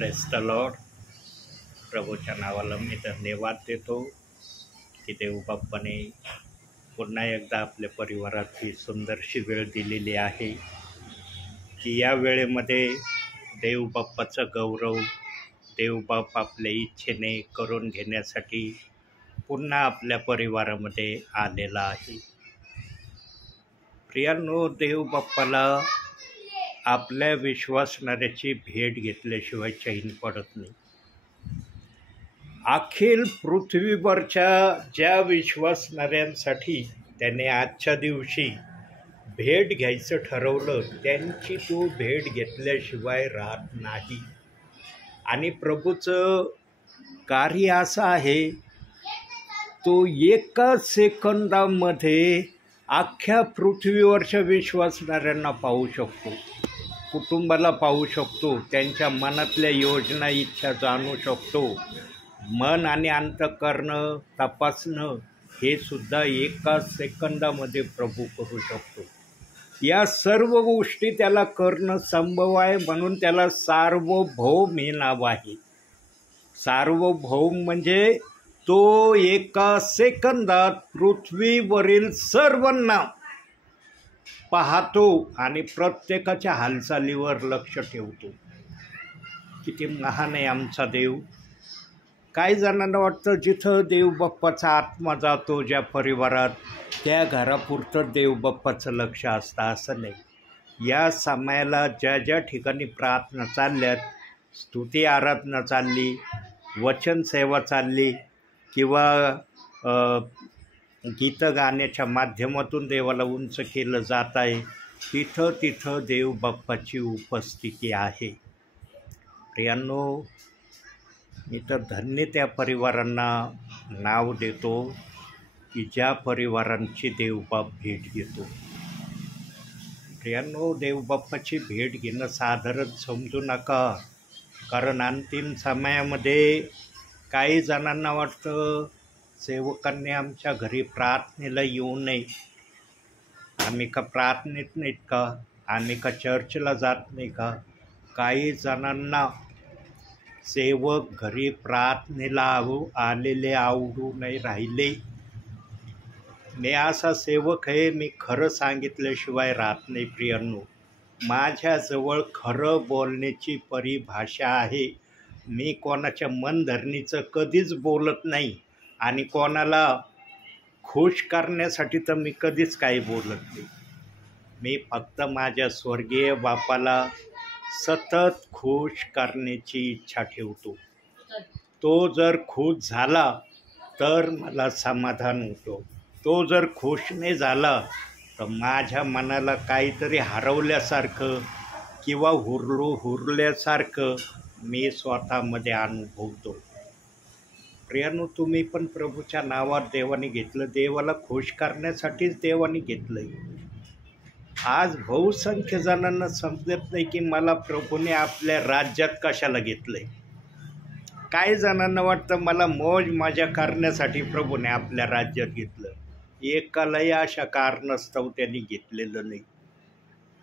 Press the Lord. प्रभूच्या नावाला मी धन्यवाद देतो की देवबाप्पाने पुन्हा एकदा आपल्या परिवारात ही सुंदरशी वेळ दिलेली आहे की या वेळेमध्ये देवबाप्पाचा गौरव देवबाप आपल्या इच्छेने करून घेण्यासाठी पुन्हा आपल्या परिवारामध्ये आलेला आहे. प्रियांनो, देवबाप्पाला आपल्या विश्वासणाऱ्याची भेट घेतल्याशिवाय चैन पडत नाही. अखिल पृथ्वीवरच्या ज्या विश्वासणाऱ्यांसाठी त्याने आजच्या दिवशी भेट घ्यायचं ठरवलं त्यांची तो भेट घेतल्याशिवाय राहत नाही. आणि प्रभूचं कार्य असं आहे, तो एका सेकंदामध्ये अख्ख्या पृथ्वीवरच्या विश्वासणाऱ्यांना पाहू शकतो, कुटुंबाला पाहू शकतो, त्यांच्या मनातल्या योजना इच्छा जाणू शकतो. मन आणि अंतःकरण तपासणं हे सुद्धा एका सेकंदामध्ये प्रभू करू शकतो. या सर्व गोष्टी त्याला करणं संभव आहे, म्हणून त्याला सार्वभौम हे नाव आहे. सार्वभौम म्हणजे तो एका सेकंदात पृथ्वीवरील सर्वांना पाहतो आणि प्रत्येकाच्या हालचालीवर लक्ष ठेवतो. किती महान आहे आमचा देव. काही जणांना वाटतं जिथं देवबाप्पाचा आत्मा जातो ज्या परिवारात, त्या घरापुरतं देवबाप्पाचं लक्ष असतं. असं नाही. या समयाला ज्या ज्या ठिकाणी प्रार्थना चालल्यात, स्तुती आराधना चालली, वचन सेवा चालली किंवा गीतं गाण्याच्या माध्यमातून देवाला उंच केलं जात आहे, तिथं तिथं देवबाप्पाची उपस्थिती आहे. प्रियांनो, मी तर धन्य त्या परिवारांना नाव देतो की ज्या परिवारांची देवबाप भेट घेतो. प्रियांनो, देवबाप्पाची भेट घेणं साधारण समजू नका, कारण अंतिम समयामध्ये काही जणांना वाटतं सेवकांनी आमच्या घरी प्रार्थनेला येऊ नये, आम्ही का प्रार्थनेत नाहीत का, आम्ही का चर्चला जात नाही का. काही जणांना सेवक घरी प्रार्थनेला आलेले आवडू नाही राहिले. मी असा सेवक आहे, मी खरं सांगितल्याशिवाय राहत नाही. प्रियांनो, माझ्याजवळ खरं बोलण्याची परिभाषा आहे. मी कोणाच्या मनधरणीचं कधीच बोलत नाही आणि कोणाला खुश करण्यासाठी तर मी कधीच काही बोलत नाही. मी फक्त माझ्या स्वर्गीय बापाला सतत खुश करण्याची इच्छा ठेवतो. तो जर खुश झाला तर मला समाधान होतो. तो जर खुश नाही झाला तर माझ्या मनाला काहीतरी हरवल्यासारखं किंवा हुरल्यासारखं मी स्वतःमध्ये अनुभवतो. प्रियांनो, तुम्ही पण प्रभूच्या नावात देवाने घेतलं, देवाला खुश करण्यासाठीच देवाने घेतलं आहे. आज बहुसंख्य जणांना समजत नाही की मला प्रभूने आपल्या राज्यात कशाला घेतलं आहे. काही जणांना वाटतं मला मौज मजा करण्यासाठी प्रभूने आपल्या राज्यात घेतलं. एकालाही अशा कारणास्तव त्यांनी घेतलेलं नाही.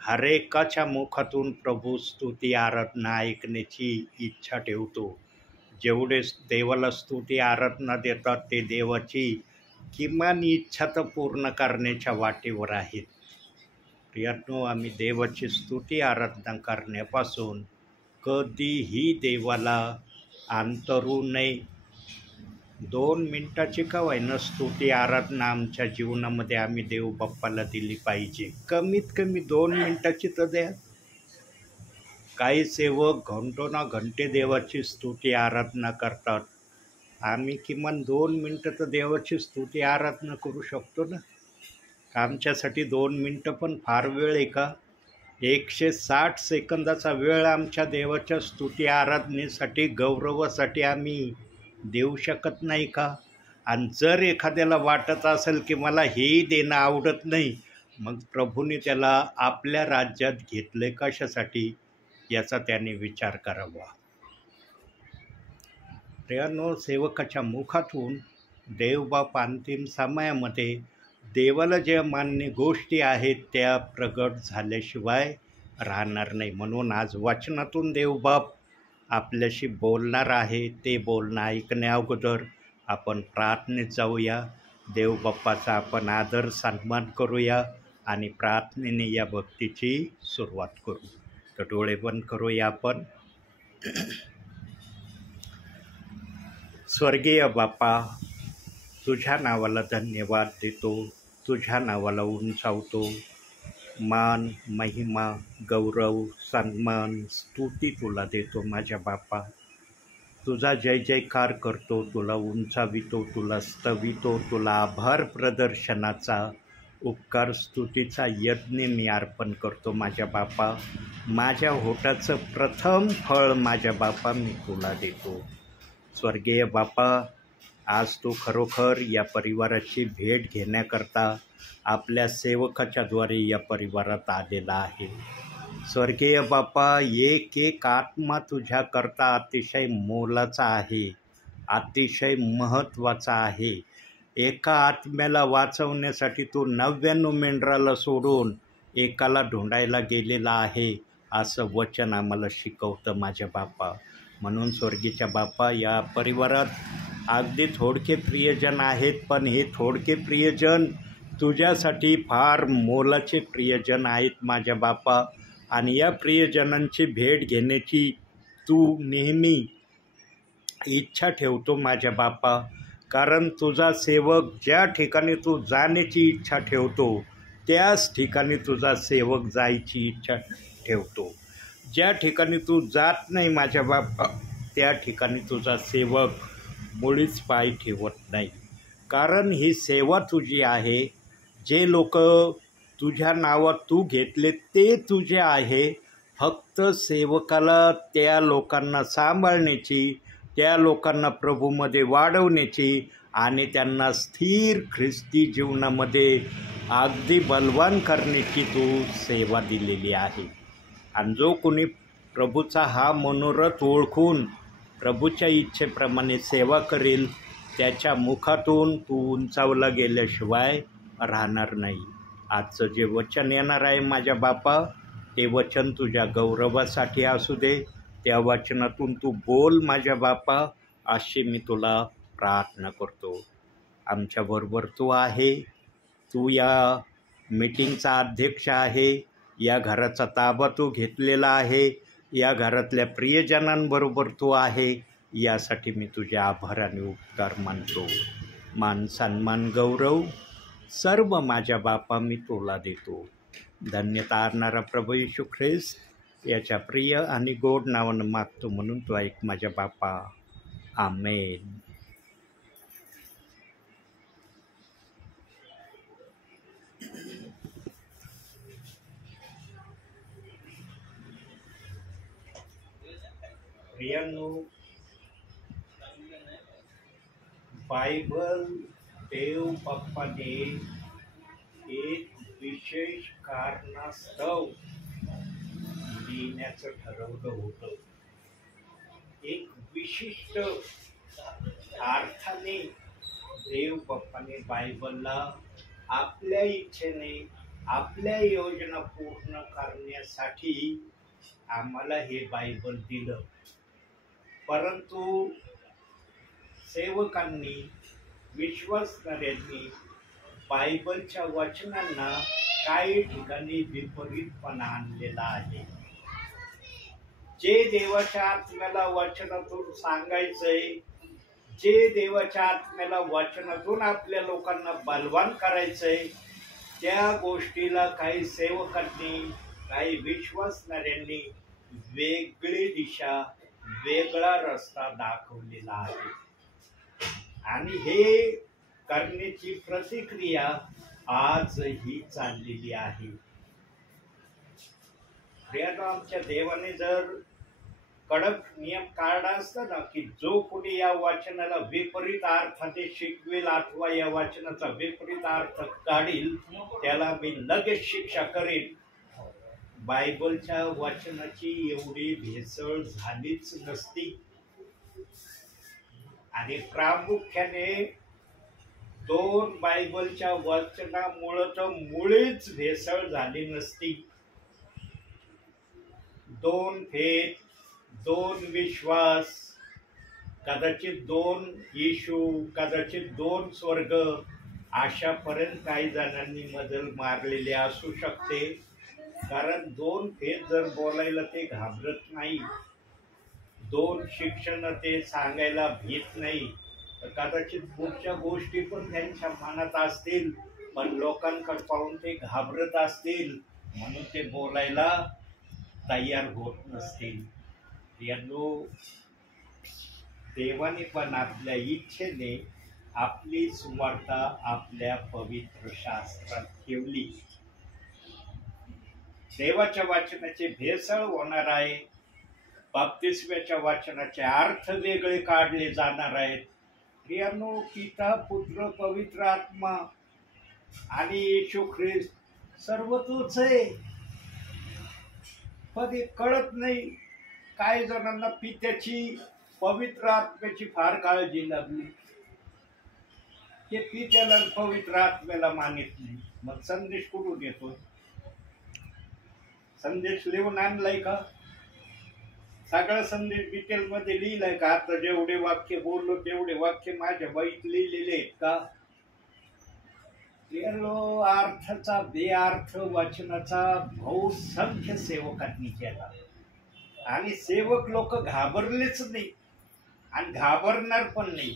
हरेकाच्या मुखातून प्रभू स्तुती आराधना ऐकण्याची इच्छा ठेवतो. जेवढे देवाला स्तुती आराधना देतात ते देवाची किमान इच्छा तर पूर्ण करण्याच्या वाटेवर आहेत. प्रियांनो, आम्ही देवाची स्तुती आराधना करण्यापासून कधीही देवाला अंतरू नये. 2 मिनिटाची का होईना स्तुती आराधना आमच्या जीवनामध्ये आम्ही देवबाप्पाला दिली पाहिजे. कमीत कमी 2 मिनिटाची तर द्या. काही सेवक घंटे देवाची स्तुती आराधना करतात. आम्ही किमान 2 मिनटं तर देवाची स्तुती आराधना करू शकतो ना. आमच्यासाठी 2 मिनटं पण फार वेळ आहे का? 160 सेकंदाचा वेळ आमच्या देवाच्या स्तुती आराधनेसाठी, गौरवासाठी आम्ही देऊ शकत नाही का? आणि जर एखाद्याला वाटत असेल की मला हेही देणं आवडत नाही, मग प्रभूने त्याला आपल्या राज्यात घेतले कशासाठी याचा त्याने विचार करावा. प्रियांनो, सेवकाच्या मुखातून देवबाप अंतिम समयामध्ये देवाला ज्या मान्य गोष्टी आहेत त्या प्रगट झाल्याशिवाय राहणार नाही. म्हणून आज वचनातून देवबाप आपल्याशी बोलणार आहे ते बोलणं ऐकण्या अगोदर आपण प्रार्थनेत जाऊया. देव बाप्पाचा आपण आदर सन्मान करूया आणि प्रार्थनेने या भक्तीची सुरुवात करू. तर डोळे बंद करूया आपण. स्वर्गीय बाप्पा, तुझ्या नावाला धन्यवाद देतो, तुझ्या नावाला उंचावतो. मान, महिमा, गौरव, सन्मान, स्तुती तुला देतो माझ्या बापा. तुझा जय जयकार करतो, तुला उंचावितो, तुला स्तवितो, तुला आभार प्रदर्शनाचा उपकार स्तुतीचा यज्ञ मी अर्पण करतो माझ्या बापा. माझ्या होटाचं प्रथम फळ माझ्या बापा मी तुला देतो. स्वर्गीय बापा, आज तू खरोखर या परिवाराची भेट घेण्याकरता आपल्या सेवकाच्याद्वारे या परिवारात आलेला आहे. स्वर्गीय बापा, एक एक आत्मा तुझ्याकरता अतिशय मोलाचा आहे, अतिशय महत्त्वाचा आहे. एका आत्म्याला वाचवण्यासाठी तू 99 मेंढराला सोडून एकाला ढूंढायला गेलेला आहे, असं वचन आम्हाला शिकवतं माझ्या बापा. म्हणून स्वर्गीच्या बापा, या परिवारात अगदी थोडके प्रियजन आहेत, पण हे थोडके प्रियजन तुझ्यासाठी फार मोलाचे प्रियजन आहेत माझ्या बापा. आणि या प्रियजनांची भेट घेण्याची तू नेहमी इच्छा ठेवतो माझ्या बापा. कारण तुझा सेवक ज्या ठिकाणी तू जाण्याची इच्छा ठेवतो त्याच ठिकाणी तुझा सेवक जायची इच्छा ठेवतो. ज्या ठिकाणी तू जात नाही माझ्या बापा, त्या ठिकाणी तुझा सेवक मुळीच पाय ठेवत नाही. कारण ही सेवा तुझी आहे. जे लोक तुझ्या नावात तू घेतले ते तुझे आहे. फक्त सेवकाला त्या लोकांना सांभाळण्याची, त्या लोकांना प्रभूमध्ये वाढवण्याची आणि त्यांना स्थिर ख्रिस्ती जीवनामध्ये अगदी बलवान करण्याची तू सेवा दिलेली आहे. आणि जो कोणी प्रभूचा हा मनोरथ ओळखून प्रभूच्या इच्छेप्रमाणे सेवा करेल, त्याच्या मुखातून तू उंचावला गेल्याशिवाय राहणार नाही. आजचं जे वचन येणार आहे माझ्या बापा, ते वचन तुझ्या गौरवासाठी असू दे. त्या वचनातून तू बोल माझ्या बापा, अशी मी तुला प्रार्थना करतो. आमच्याबरोबर तू आहे, तू या मीटिंगचा अध्यक्ष आहे, या घराचा ताबा तू घेतलेला आहे, या घरातल्या प्रियजनांबरोबर तू आहे. यासाठी मी तुझे आभार आणि उपकार मानतो. मान, सन्मान, गौरव सर्व माझ्या बापा मी तुला देतो. धन्यता आणणारा प्रभू येशू ख्रिस्त याच्या प्रिय आणि गोड नावानं मागतो, म्हणून तू ऐक माझ्या बापा. आमेन. प्रियांनो, बायबल देव बाप्पाने एक विशेष कारणास्तव लिहिण्याचं ठरवलं होतं. एक विशिष्ट अर्थाने देव बाप्पाने बायबलला आपल्या इच्छेने, आपल्या योजना पूर्ण करण्यासाठी आम्हाला हे बायबल दिलं. परंतु सेवकांनी, विश्वासणाऱ्यांनी बायबलच्या वचनांना काही ठिकाणी विपरीतपणा आणलेला आहे. जे देवाच्या आत्म्याला वचनातून सांगायचंय, जे देवाच्या आत्म्याला वचनातून आपल्या लोकांना बलवान करायचंय, त्या गोष्टीला काही सेवकांनी, काही विश्वासणाऱ्यांनी वेगळी दिशा, वेगळा रस्ता दाखवलेला आहे. आणि हे करण्याची प्रतिक्रिया आजही चाललेली आहे. प्रियानो, आमच्या देवाने जर कडक नियम काढला असता ना, की जो कोणी या वचनाला विपरीत अर्थाने शिकवेल अथवा या वचनाचा विपरीत अर्थ काढील, त्याला मी लगेच शिक्षा करेन, बायबलच्या वचनाची एवढी भेसळ झालीच नसती. आणि प्रामुख्याने 2 बायबलच्या वचनामुळं तर मुळीच भेसळ झाली नसती. 2 फेत, दोन विश्वास, कदाचित दोन येशू, कदाचित दोन स्वर्ग, अशापर्यंत काही जणांनी मजल मारलेली असू शकते. कारण दोन फेज जर बोलायला ते घाबरत नाही, दोन शिक्षण ते सांगायला भीत नाही, तर कदाचित पुढच्या गोष्टी पण त्यांच्या मनात असतील, पण लोकांकडे पाहून ते घाबरत असतील, म्हणून ते बोलायला तयार होत नसतील. यानो देवाने पण आपल्या इच्छेने आपली सुवार्ता आपल्या पवित्र शास्त्रात ठेवली. देवाच्या वाचनाचे भेसळ होणार आहे, बाप्तिस्म्याच्या वाचनाचे अर्थ वेगळे काढले जाणार आहेत. प्रियानो, पिता, पुत्र, पवित्र आत्मा आणि येशू ख्रिस्त सर्व तोच आहे, पण हे कळत नाही. काही जणांना पित्याची, पवित्र आत्म्याची फार काळजी लागली, ते पित्याला पवित्र आत्म्याला मानित नाही. मग संदेश कुठून येतो? संदेश लिहून आणलाय का? सगळा संदेश डिटेल मध्ये लिहिलाय का? आता जेवढे वाक्य बोललो तेवढे वाक्य माझ्या वहीत लिहिलेले आहेत का? अर्थाचा बेअर्थ वचनाचा बहुसंख्य सेवकांनी केला आणि सेवक लोक घाबरलेच नाही आणि घाबरणार पण नाही.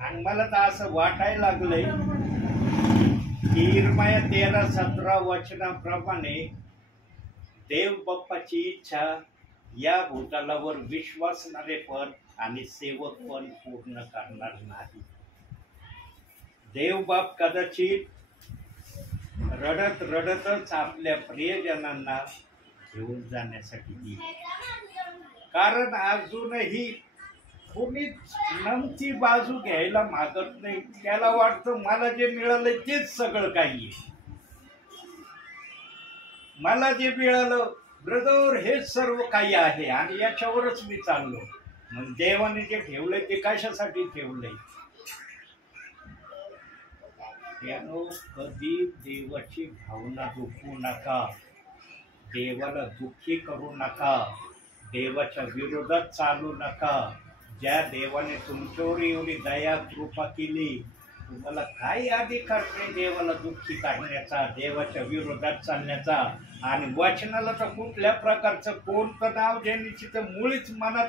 आणि मला तर असं वाटायला लागलंय की इर्मया 13:17 वचनाप्रमाणे देव बाप्पाची इच्छा या भूतलावर विश्वासणारे पण आणि सेवक पण पूर्ण करणार नाही. देव बाप कदाचित रडत रडतच आपल्या प्रियजनांना घेऊन जाण्यासाठी येईल. कारण अजूनही कोणीच नमती बाजू घ्यायला मागत नाही. त्याला वाटतं मला जे मिळालं तेच सगळं काही आहे, मला जे मिळालं ब्रदर हेच सर्व काही आहे आणि याच्यावरच मी चाललो. मग देवाने जे ठेवलंय ते कशासाठी ठेवलंय? त्यानो कधी देवाची भावना दुखवू नका, देवाला दुःखी करू नका, देवाच्या विरोधात चालू नका. ज्या देवाने तुमच्यावर एवढी दया कृपा केली, तुम्हाला काही अधिकार नाही देवाला दुःखी करण्याचा, देवाच्या विरोधात चालण्याचा. आणि वचनाला तर कुठल्या प्रकारचं कोणतं नाव देण्याची तर मुळीच मनात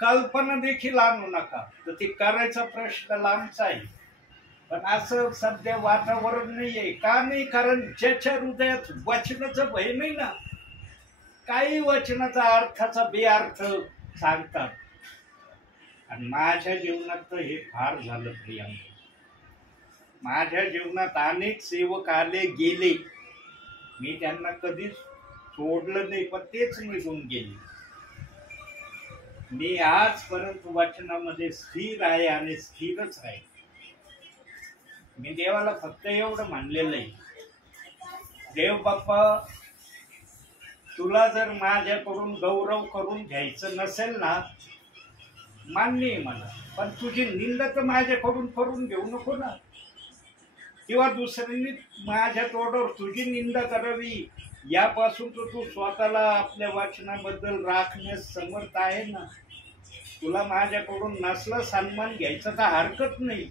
कल्पना देखील आणू नका. तर ती करायचा प्रश्न लांबचा आहे. पण असं सध्या वातावरण नाही आहे. का नाही? कारण ज्याच्या हृदयात वचनाचं भय नाही ना, काही वचनाचा अर्थाचा बेअर्थ सांगतात. आणि माझ्या जीवनात तर हे फार झालं प्रियांका. माझ्या जीवनात अनेक सेवक आले गेले, मी त्यांना कधीच सोडलं नाही, पण तेच निघून गेले. मी आजपर्यंत वचनामध्ये स्थिर आहे आणि स्थिरच आहे. मी देवाला फक्त एवढं म्हणलेलं आहे, देव बाप्पा तुला जर माझ्याकडून गौरव करून घ्यायचं नसेल ना, मान्य आहे मला, पण तुझी निंदा तर माझ्याकडून करून घेऊ नको ना. किंवा दुसऱ्यांनी माझ्या तोंडावर तुझी निंदा करावी, यापासून तर तू स्वतःला आपल्या वचनाबद्दल राखण्यास समर्थ आहे ना. तुला माझ्याकडून नसला सन्मान घ्यायचा तर हरकत नाही,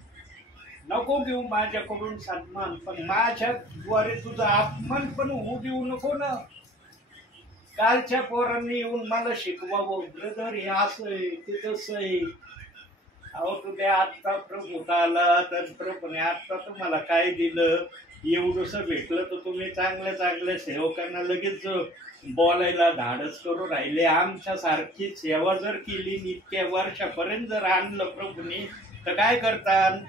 नको घेऊ माझ्याकडून सन्मान, पण माझ्याद्वारे तुझा अपमान पण होऊ देऊ नको ना. कालच्या पोरांनी येऊन मला शिकवावं, ब्रदर हे असं आहे ते तसं आहे. अहो तुझे आत्ता प्रभू आला तर प्रभूने आत्ता तुम्हाला काय दिलं, एवढंसं भेटलं तर तुम्ही चांगल्या चांगल्या सेवकांना लगेच बोलायला धाडस करून राहिले. आमच्या सारखी सेवा जर केली, इतक्या वर्षापर्यंत जर आणलं प्रभूने, तर काय करतात?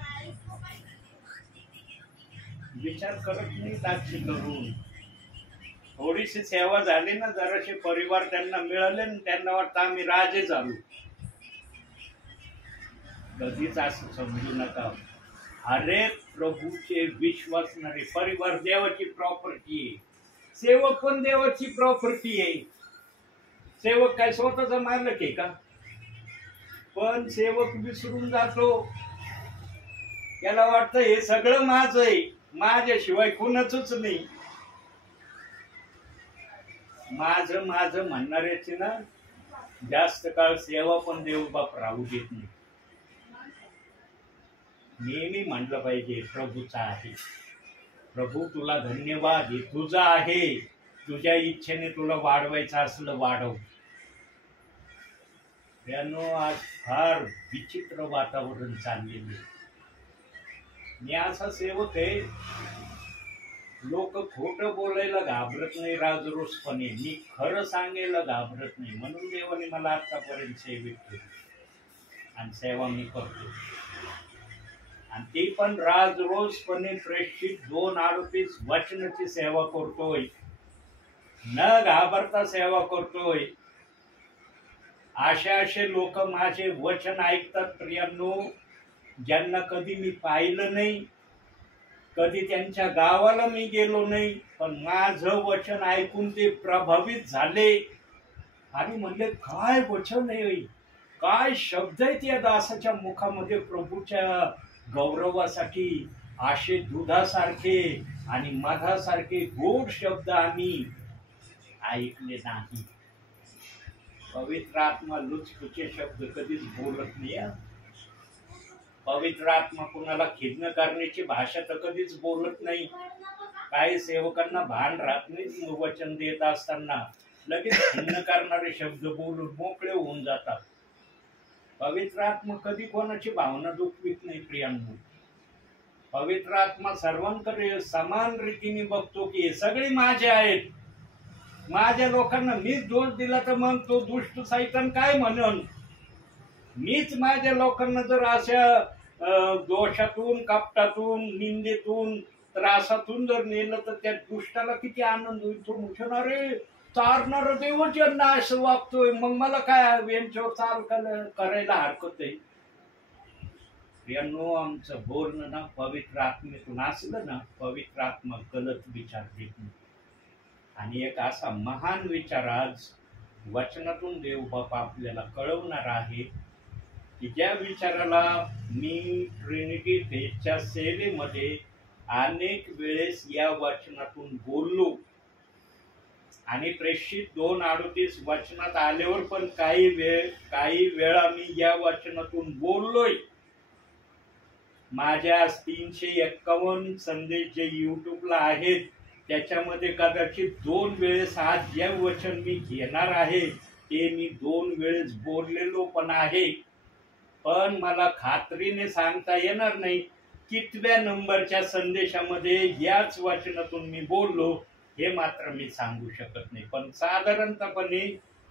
विचार करत नाही साक्षी करून. थोडीशी सेवा झाली ना, जराशे परिवार त्यांना मिळाले ना, त्यांना वाटतं आम्ही राजे झालो. कधीच असं समजू नका. अरे प्रभूचे विश्वासणारे परिवार देवाची प्रॉपर्टी आहे, सेवक पण देवाची प्रॉपर्टी आहे. सेवक काय स्वतःचा मालक आहे का? पण सेवक विसरून जातो, त्याला वाटतं हे सगळं माझं आहे, माझ्याशिवाय कोणाचंच नाही. माझं माझं म्हणणाऱ्याची ना जास्त काळ सेवा पण देवबाप राहू देत नाही. नेहमी म्हटलं पाहिजे प्रभूचा आहे. प्रभू तुला धन्यवाद, हे तुझं आहे. तुझ्या इच्छेने तुला वाढवायचं असलं वाढव. त्यानं आज फार विचित्र वातावरण चाललेलं आहे. मी असा सेवक आहे, लोक खोटं बोलायला घाबरत नाही राजरोसपणे, मी खरं सांगायला घाबरत नाही. म्हणून देवाने मला आतापर्यंत सेवेत केली आणि सेवा मी करतो. आणि ती पण राजरोसपणे प्रेषित 2:38 वचनाची सेवा करतोय, न घाबरता सेवा करतोय. असे लोक माझे वचन ऐकतात प्रियांनो, ज्यांना कधी मी पाहिलं नाही, कधी त्यांच्या गावाला मी गेलो नाही, पण माझं वचन ऐकून ते प्रभावित झाले आणि म्हणले काय वचन आहे, काय शब्द आहेत या दासाच्या मुखामध्ये प्रभूच्या गौरवासाठी. असे दुधासारखे आणि मधासारखे गोड शब्द आम्ही ऐकले नाही. पवित्र आत्मा लुचपुचे शब्द कधीच बोलत नाही. पवित्र आत्मा कुणाला खिन्न करण्याची भाषा तर कधीच बोलत नाही. काही सेवकांना भान राहत नाही, वचन देत असताना लगेच खिन्न करणारे शब्द बोलून मोकळे होऊन जातात. पवित्र आत्मा कधी कोणाची भावना दुखवित नाही प्रियांनो. पवित्र आत्मा सर्वांकडे समान रीतीने बघतो की हे सगळे माझे आहेत. माझ्या लोकांना मीच दोष दिला तर मग तो दुष्ट सैतान काय म्हणन. मीच माझ्या लोकांना जर अशा दोषातून, कपटातून, निंदेतून, त्रासातून जर नेलं तर त्या दुष्टाला किती आनंद होईल. तो म्हणणार रे चारणार देवच यांना असं वागतोय, मग मला काय यांच्यावर चाल करायला हरकत आहे. यांनो आमचं बोलणं ना पवित्र आत्मेतून असलं ना, पवित्र आत्मा गलत विचार देत नाही. आणि एक असा महान विचार आज वचनातून देवबाप आपल्याला कळवणार आहे की ज्या विचाराला मी ट्रिनिटी फेजच्या सेवेमध्ये अनेक वेळेस या वचनातून बोललो आणि प्रेषित 2:38 वचनात आल्यावर पण काही वेळा मी या वचनातून बोललोय. माझ्या 351 संदेश जे युट्यूबला आहेत त्याच्यामध्ये कदाचित 2 वेळेस आज जे वचन मी घेणार आहे ते मी 2 वेळेस बोललेलो पण आहे. पण मला खात्रीने सांगता येणार नाही कितव्या नंबरच्या संदेशामध्ये याच वचनातून मी बोललो, हे मात्र मी सांगू शकत नाही. पण साधारणतपणे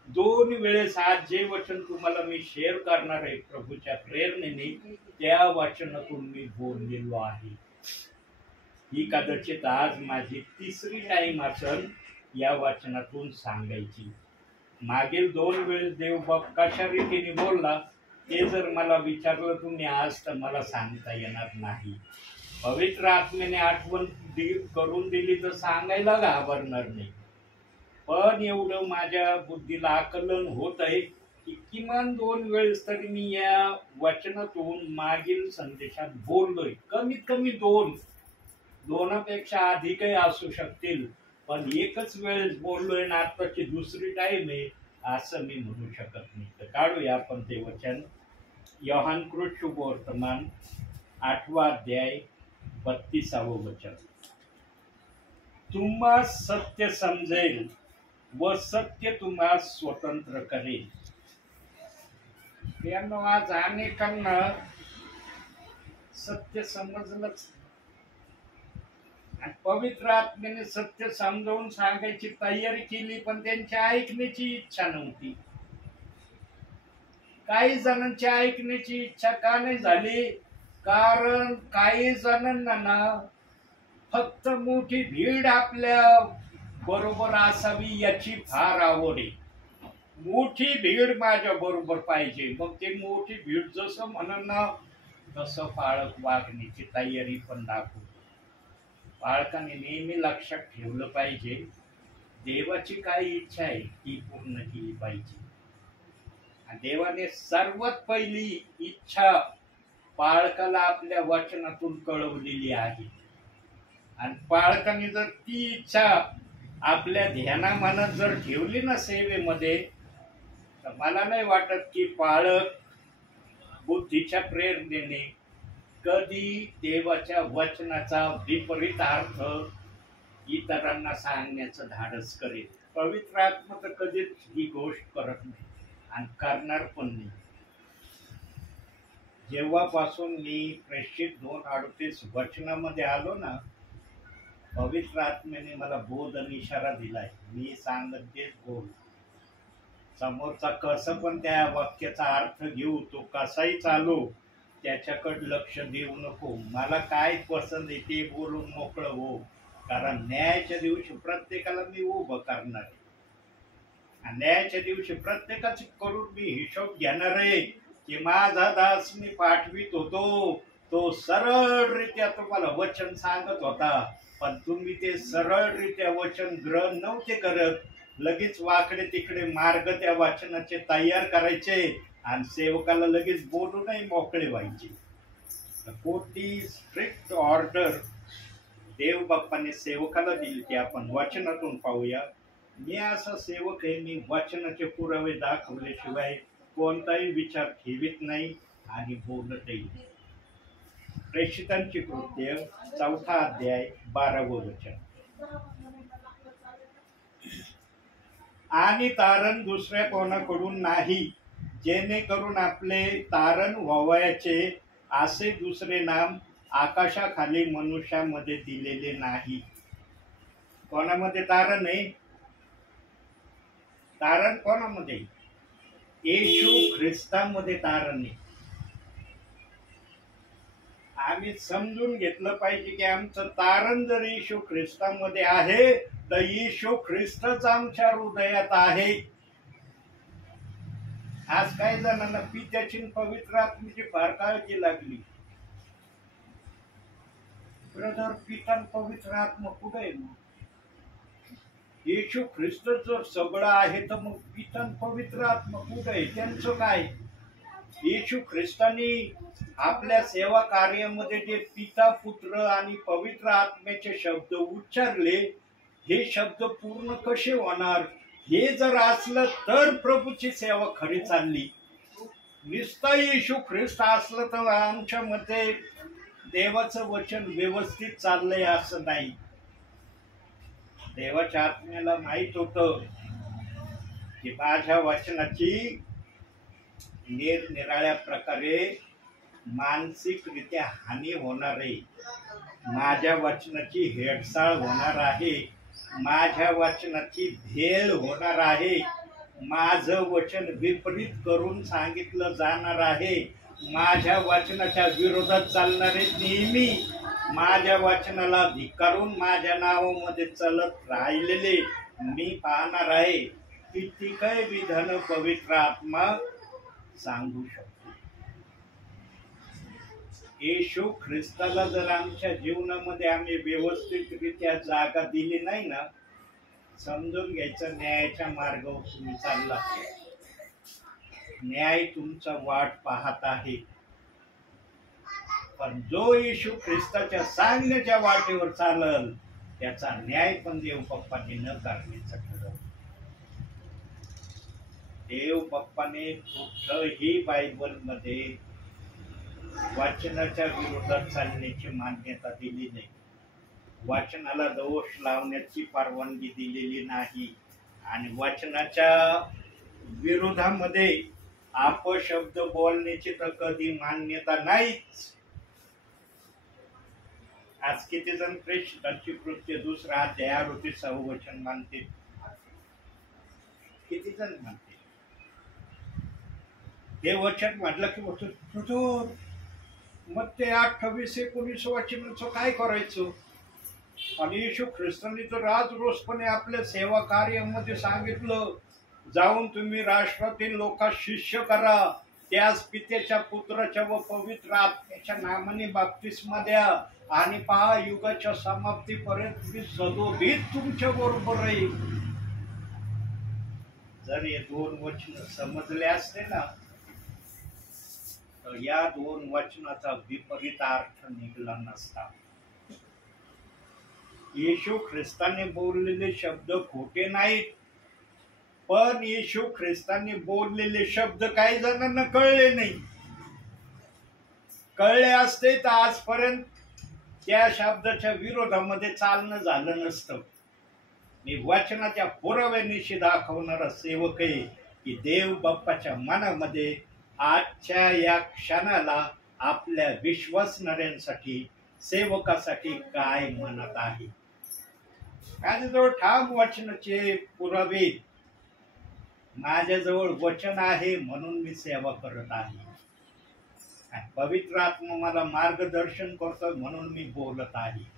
2 वेळेस आज जे वचन तुम्हाला मी शेअर करणार आहे प्रभूच्या प्रेरणेने, त्या वचनातून मी बोललेलो आहे. ही कदाचित आज माझी 3री टाइम असेल या वचनातून सांगायची. मागील 2 वेळेस देवबाप कशा रीतीने बोलला ते जर मला विचारलं तुम्ही आज तर मला सांगता येणार नाही. पवित्र आत्मेने आठवण करून दिली तर सांगायला घाबरणार नाही. पण एवढं माझ्या बुद्धीला आकलन होत आहे की किमान 2 वेळेस तरी मी या वचनातून मागील संदेशात बोललोय. कमीत कमी 2पेक्षा अधिकही असू शकतील, पण एकच वेळेस बोललोय ना आताची 2री टाइम आहे असं मी म्हणू शकत नाही. तर काढूया आपण ते वचन. योहान कृत शुभवर्तमान 8वा अध्याय 32वं वचन. तुम्हा सत्य समजेल व सत्य तुम्हा स्वतंत्र करेल. यांना आज अनेकांना सत्य समजलंच आणि पवित्र आत्म्याने सत्य समजावून सांगायची तयारी केली, पण त्यांची ऐकण्याची इच्छा नव्हती. काही जणांची ऐकण्याची इच्छा का नाही झाली? कारण काही जणांना ना फक्त मोठी भीड आपल्या बरोबर असावी याची फार आवड आहे. मोठी भीड माझ्या बरोबर पाहिजे. मग ते मोठी भीड जसं म्हणून ना तसं पाळक वागण्याची तयारी पण दाखवतो. पाळकाने नेहमी लक्षात ठेवलं पाहिजे देवाची काय इच्छा आहे ती पूर्ण केली पाहिजे. देवाने सर्वात पहिली इच्छा पाळकाला आपल्या वचनातून कळवलेली आहे आणि पाळकाने जर ती इच्छा आपल्या ध्यानामनात जर ठेवली ना सेवेमध्ये, तर मला नाही वाटत की पालक बुद्धीच्या प्रेरणेने कधी देवाच्या वचनाचा विपरीत अर्थ इतरांना सांगण्याचं धाडस करेल. पवित्र आत्मा तर कधीच ही गोष्ट करत नाही आणि करणार पण नाही. जेव्हापासून मी प्रेषित 2:38 वचनामध्ये आलो ना, पवित्र आत्म्याने मला बोध आणि इशारा दिलाय. मी सांगत तेच बोल. समोरचा कसं पण त्या वाक्याचा अर्थ घेऊ, तो कसाही चालू, त्याच्याकडे लक्ष देऊ नको. मला काय पसंत आहे ते बोलून मोकळं हो. कारण न्यायाच्या दिवशी प्रत्येकाला मी उभं करणार आहे. न्यायाच्या दिवशी प्रत्येकाच करून मी हिशोब घेणार आहे की माझा दास मी पाठवित होतो, तो सरळरित्या तुम्हाला वचन सांगत होता, पण तुम्ही ते सरळरित्या वचन ग्रहण नव्हते करत. लगेच वाकडे तिकडे मार्ग त्या वचनाचे तयार करायचे आणि सेवकाला लगेच बोलूनही मोकळे व्हायचे. कोणती स्ट्रिक्ट ऑर्डर देव बाप्पाने सेवकाला दिली ते आपण वचनातून पाहूया. मी असा सेवक आहे, मी वचनाचे पुरावे दाखवल्याशिवाय कोणताही विचार ठेवीत नाही आणि बोलतही नाही. प्रेषितांची कृत्य 4 अध्याय 12 वचन. आणि तारण दुसऱ्या कोणाकडून नाही, जेणेकरून आपले तारण व्हावयाचे असे दुसरे नाम आकाशाखाली मनुष्यामध्ये दिलेले नाही. कोणामध्ये तारण आहे? तारण कोणामध्ये? येशू ख्रिस्तामध्ये तारण आहे. आम्ही समजून घेतलं पाहिजे की आमचं तारण जर येशू ख्रिस्तामध्ये आहे तर येशू ख्रिस्तच आमच्या हृदयात आहे. आज काही जणांना पित्याची पवित्र आत्म्याची फार काळजी लागली. ब्रदर, पिता पवित्र आत्मा कुठे आहे? मग येशू ख्रिस्त जर सगळं आहे तर मग पिता पवित्र आत्मा कुठे आहे? त्यांचं काय? येशू ख्रिस्तानी आपल्या सेवा कार्यामध्ये जे पिता, पुत्र आणि पवित्र आत्म्याचे शब्द उच्चारले, हे शब्द पूर्ण कसे होणार? हे जर असलं तर प्रभूची सेवा खरी चालली. नुसतं येशू ख्रिस्त असलं तर आमच्या मध्ये देवाचं वचन व्यवस्थित चाललंय असं नाही. देवाच्या आत्म्याला माहित होतं की माझ्या वचनाची निरनिराळ्या प्रकारे मानसिकरित्या हानी होणार आहे. माझ्या वचनाची हेळसाळ होणार आहे. माझ्या वचनाची भेळ होणार आहे. माझं वचन विपरीत करून सांगितलं जाणार आहे. माझ्या वचनाच्या विरोधात चालणारे नेहमी माझ्या वचनाला धिक्कारून माझ्या नावामध्ये चलत राहिलेले मी पाहणार आहे. किती काय विधान पवित्र आत्मा सांगू शकतो. येशू ख्रिस्ताला जर आमच्या जीवनामध्ये आम्ही व्यवस्थितरित्या जागा दिली नाही ना, समजून घ्यायचं न्यायाच्या मार्गावर तुम्ही चालला. न्याय तुमचा वाट पाहत आहे. पण जो येशू ख्रिस्ताच्या सांगण्याच्या वाटेवर चालल त्याचा न्याय पण देव बाप्पाने न करण्याचं ठरवलं. देव बाप्पाने कुठंही बायबलमध्ये वचनाच्या विरोधात चालण्याची मान्यता दिली नाही. वचनाला दोष लावण्याची परवानगी दिलेली नाही. आणि वचनाच्या विरोधामध्ये अपशब्द बोलण्याची तर कधी मान्यता नाहीच. आज किती जण प्रेषितांची कृत्य 2 अध्याय 38 वचन मानते? किती जण मानते? हे वचन म्हटलं की मग ते 28-19 वचनाचं काय करायचं? आणि येशू ख्रिस्तांनी तर राजरोसपणे आपल्या सेवा कार्यामध्ये सांगितलं, जाऊन तुम्ही राष्ट्रातील लोकांस शिष्य करा, त्यास पित्याच्या, पुत्राच्या व पवित्र आत्म्याच्या नामाने बप्तिस्मा द्या, आणि पहा युगाच्या समाप्तीपर्यंत मी सदोदित तुमच्या बरोबर राहील. जर हे 2 वचन समजले असते ना तर या 2 वचनाचा विपरीत अर्थ निघाला नसता. येशू ख्रिस्ताने बोललेले शब्द खोटे नाहीत. पण येशू ख्रिस्तांनी बोललेले शब्द काही जणांना कळले नाही. कळले असते तर आजपर्यंत त्या शब्दाच्या विरोधामध्ये चालणं झालं नसतं. मी वचनाच्या पुराव्यानिशी दाखवणारा सेवक आहे की देव बाप्पाच्या मनामध्ये आजच्या या क्षणाला आपल्या विश्वासणाऱ्यांसाठी, सेवकासाठी काय म्हणत आहे. माझ्याजवळ ठाम वचनाचे पुरावे, माझ्याजवळ वचन आहे म्हणून मी सेवा करत आहे. पवित्र आत्मा मला मार्गदर्शन करतोय म्हणून मी बोलत आहे.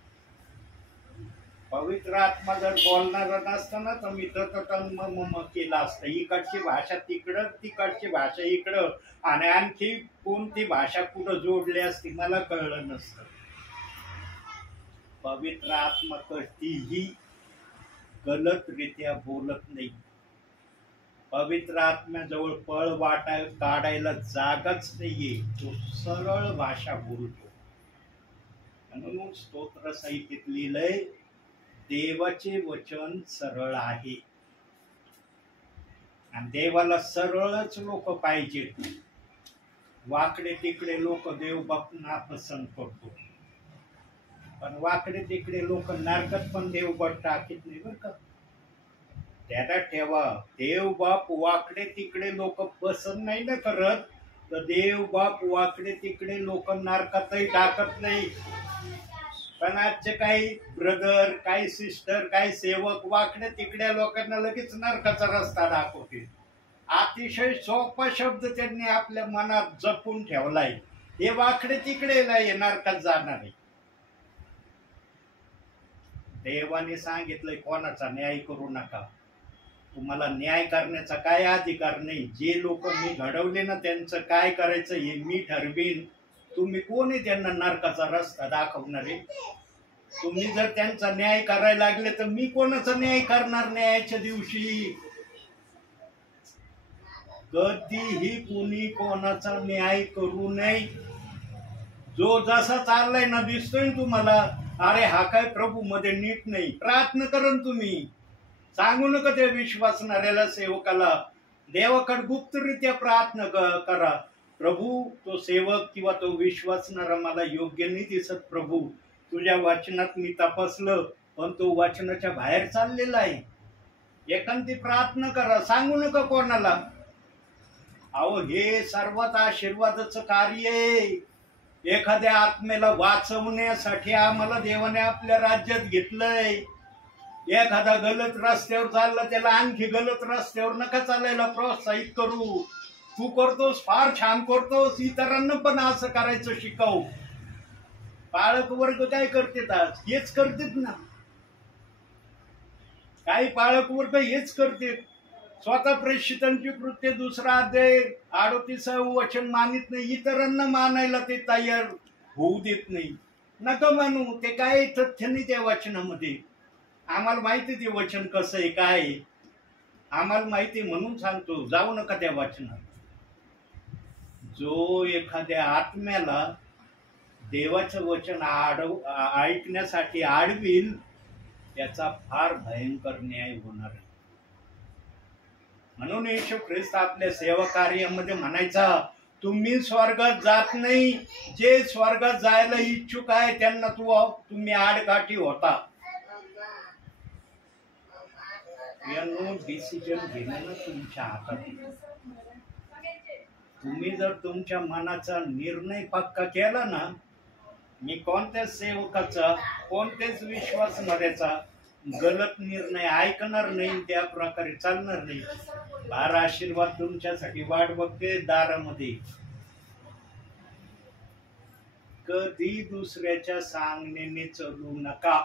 पवित्र आत्मा जर बोलणारा नसताना तर मी म केला असतं. इकडची भाषा तिकडं, तिकडची भाषा इकडं, आणि आणखी कोणती भाषा कुठं जोडली असती मला कळलं नसतं. पवित्र आत्मा कधीही गलतरित्या बोलत नाही. पवित्र आत्म्याजवळ पळ काढायला जागाच नाहीये. तो सरळ भाषा बोलतो. म्हणून स्तोत्र संहितेत लिहिलंय, देवाचे वचन सरळ आहे. आणि देवाला सरळच लोक पाहिजेत. वाकडे तिकडे लोक देव बापना पसंत करतो, पण वाकडे तिकडे लोक नरकात पण देव बाप टाकीत नाही बरं का. त्याला ठेवा, देव बाप वाकडे तिकडे लोक पसंत नाही ना करत, तर देव बाप वाकडे तिकडे लोक नरकातही टाकत नाही. पण आजचे काही ब्रदर, काही सिस्टर, काही सेवक वाकडे तिकड्या लोकांना लगेच नरकाचा रस्ता दाखवतील. अतिशय सोपा शब्द त्यांनी आपल्या मनात जपून ठेवलाय, हे वाकडे तिकडे नरकात जाणार आहे. देवाने सांगितलंय कोणाचा न्याय करू नका. तुम्हाला न्याय करण्याचा काय अधिकार नाही. जे लोक मी घडवले ना त्यांचं काय करायचं हे मी ठरवीन. तुम्ही कोणी त्यांना नरकाचा रस्ता दाखवणारे? तुम्ही जर त्यांचा न्याय करायला लागले तर मी कोणाचा न्याय करणार न्यायाच्या दिवशी? कधीही कुणी कोणाचा न्याय करू नये. जो जसा चाललाय ना, दिसतोय तुम्हाला, अरे हा काय प्रभू मध्ये नीट नाही, प्रार्थना करून तुम्ही सांगू नका त्या विश्वासणाऱ्याला, सेवकाला. देवाकडे गुप्तरित्या प्रार्थना करा, प्रभू तो सेवक किंवा तो विश्वासणारा मला योग्य नाही दिसत. प्रभू तुझ्या वचनात मी तपासलं पण तो वचनाच्या बाहेर चाललेला आहे. एखादी प्रार्थना करा, सांगू नका कोणाला. अहो हे सर्वात आशीर्वादाचं कार्य आहे. एखाद्या आत्मेला वाचवण्यासाठी आम्हाला देवाने आपल्या राज्यात घेतलंय. एखादा गलत रस्त्यावर चालला त्याला आणखी गलत रस्त्यावर नका चालायला प्रोत्साहित करू. तू करतोस, फार छान करतोस, इतरांना पण असं करायचं शिकव. पाळक वर्ग काय करतात आज? हेच करतात ना. काही पाळक वर्ग हेच करतात. स्वतः प्रेषितांची कृत्य 2 अध्याय 38 वचन मानित नाही, इतरांना मानायला ते तयार होऊ देत नाही. नका मानू, ते काय तथ्य नाही त्या वचनामध्ये. आम्हाला माहिती ते वचन कसं आहे, काय आहे आम्हाला माहिती म्हणून सांगतो. जाऊ नका त्या वचनात. जो एखाद्या आत्म्याला देवाचं वचन ऐकण्यासाठी आडवील त्याचा फार भयंकर न्याय होणार आहे. म्हणून येशू ख्रिस्त आपल्या सेवा कार्यामध्ये म्हणायचा, तुम्ही स्वर्गात जात नाही, जे स्वर्गात जायला इच्छुक आहे त्यांना तुम्ही आडकाठी होता. डिसिजन घेणं तुमच्या हातात. तुम्ही जर तुमच्या मनाचा निर्णय पक्का केला ना, मी कोणत्याच सेवकाचा, कोणत्याच विश्वासणाऱ्याचा गलत निर्णय ऐकणार नाही, त्या प्रकारे चालणार नाही. फार आशीर्वाद तुमच्यासाठी वाट बघते दारामध्ये. कधी दुसऱ्याच्या सांगण्याने चालू नका,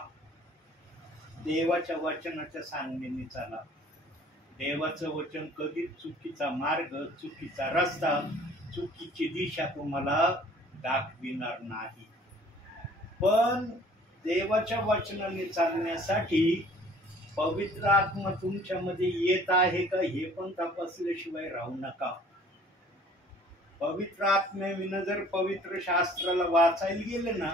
देवाच्या वचनाच्या सांगण्याने चाला. देवाचं वचन कधीच चुकीचा मार्ग, चुकीचा रस्ता, चुकीची दिशा तुम्हाला दाखविणार नाही. पण देवाच्या वचनाने चालण्यासाठी पवित्र आत्मा तुमच्यामध्ये येत आहे का हे पण तपासल्याशिवाय राहू नका. पवित्र आत्म्याविना जर पवित्र शास्त्राला वाचायला गेले ना,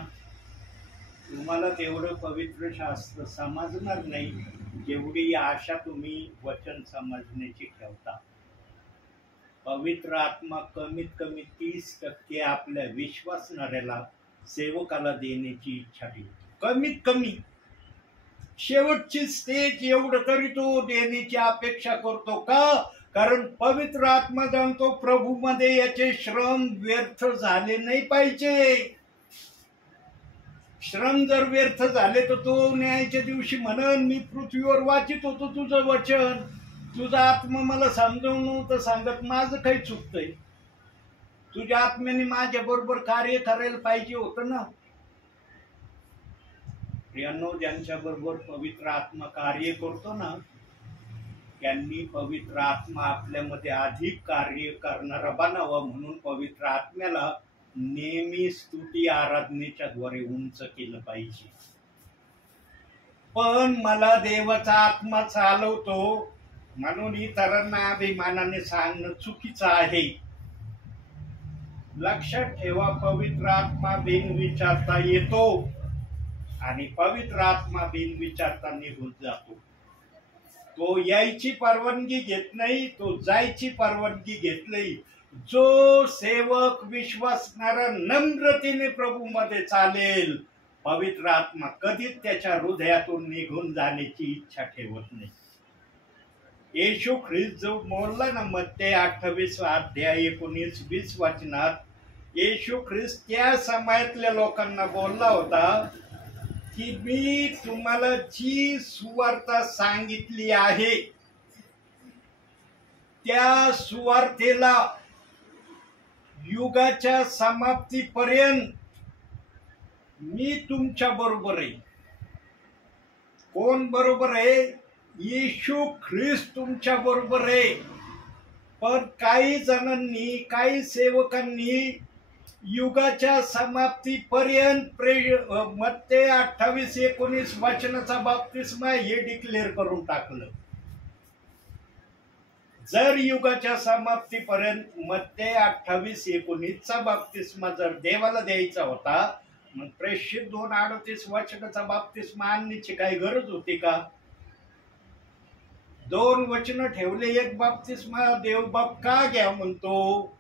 तुम्हाला तेवढं पवित्र शास्त्र समजणार नाही. जेवढी आशा तुम्ही वचन समजण्याची ठेवता, पवित्र आत्मा कमीत कमी 30% आपल्या विश्वासणाऱ्याला सेवकाला देण्याची इच्छा ठेवतो. कमीत कमी शेवटची स्टेज एवढं तरी तो देण्याची अपेक्षा करतो. का? कारण पवित्र आत्मा जाणतो प्रभूमध्ये याचे श्रम व्यर्थ झाले नाही पाहिजे. श्रम जर व्यर्थ झाले तर तो न्यायाच्या दिवशी म्हणन, मी पृथ्वीवर वाचित होतो तुझं वचन, तुझा आत्मा मला समजावून नव्हतं सांगत, माझं काही चुकतंय, तुझ्या आत्म्याने माझ्या बरोबर कार्य करायला पाहिजे होतं ना. प्रियांनो, ज्यांच्या बरोबर पवित्र आत्मा कार्य करतो ना, त्यांनी पवित्र आत्मा आपल्यामध्ये अधिक कार्य करणारा बनावा म्हणून पवित्र आत्म्याला नेहमी स्तुती आराधनेच्या द्वारे उंच केलं पाहिजे. पण मला देवाचा आत्मा चालवतो म्हणून इतरांना अभिमानाने सांगणं चुकीचं आहे. लक्षात ठेवा, पवित्र आत्मा बिनविचारता येतो आणि पवित्र आत्मा बिनविचारता निघून जातो. तो यायची परवानगी घेत नाही, तो जायची परवानगी घेत नाही. जो सेवक विश्वासणारा नम्रतेने प्रभूमध्ये चालेल, पवित्र आत्मा कधीच त्याच्या हृदयातून निघून जाण्याची इच्छा ठेवत नाही. येशू ख्रिस्त जो बोलला ना मत्ते 28 अध्याय 19-20 वचनात, येशू ख्रिस्त त्या समयातल्या लोकांना बोलला होता की मी तुम्हाला जी सुवार्ता सांगितली आहे त्या सुवार्तेला युगाच्या समाप्तीपर्यंत मी तुमच्या बरोबर आहे. कोण बरोबर आहे? येशू ख्रिस्त तुमच्या बरोबर आहे. पण काही जणांनी, काही सेवकांनी युगाच्या समाप्तीपर्यंत मत्ते 28-19 वचनाचा बाप्तिस्मा हे डिक्लेअर करून टाकलं. जर युगाच्या समाप्तीपर्यंत मत्ते 28-19 बाप्तिस्मा जर देवाला द्यायचा होता, मग प्रेषित 2:38 वचनाचा बाप्तिस्मा आणण्याची काही गरज होती का? 2 वचन ठेवले, एक बाप्तिस्मा देव बाप का घ्या म्हणतो?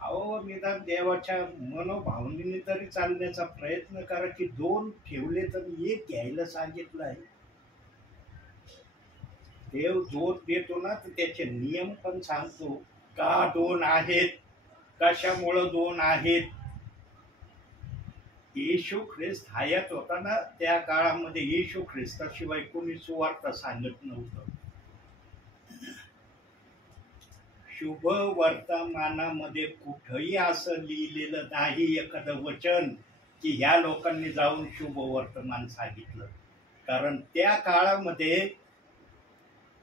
अहो, निदान देवाच्या मनोभावनेने तरी चालण्याचा प्रयत्न करा की 2 ठेवले तर 1 घ्यायला सांगितलं आहे. देव जोर देतो ना तर त्याचे नियम पण सांगतो. का 2 आहेत, कशामुळं 2 आहेत. येशू ख्रिस्त हयात होता ना, त्या काळामध्ये येशू ख्रिस्ताशिवाय कोणी सुवार्ता सांगत नव्हतं. शुभ वर्तमानामध्ये कुठंही असं लिहिलेलं नाही एखादं वचन की ह्या लोकांनी जाऊन शुभ वर्तमान सांगितलं. कारण त्या काळामध्ये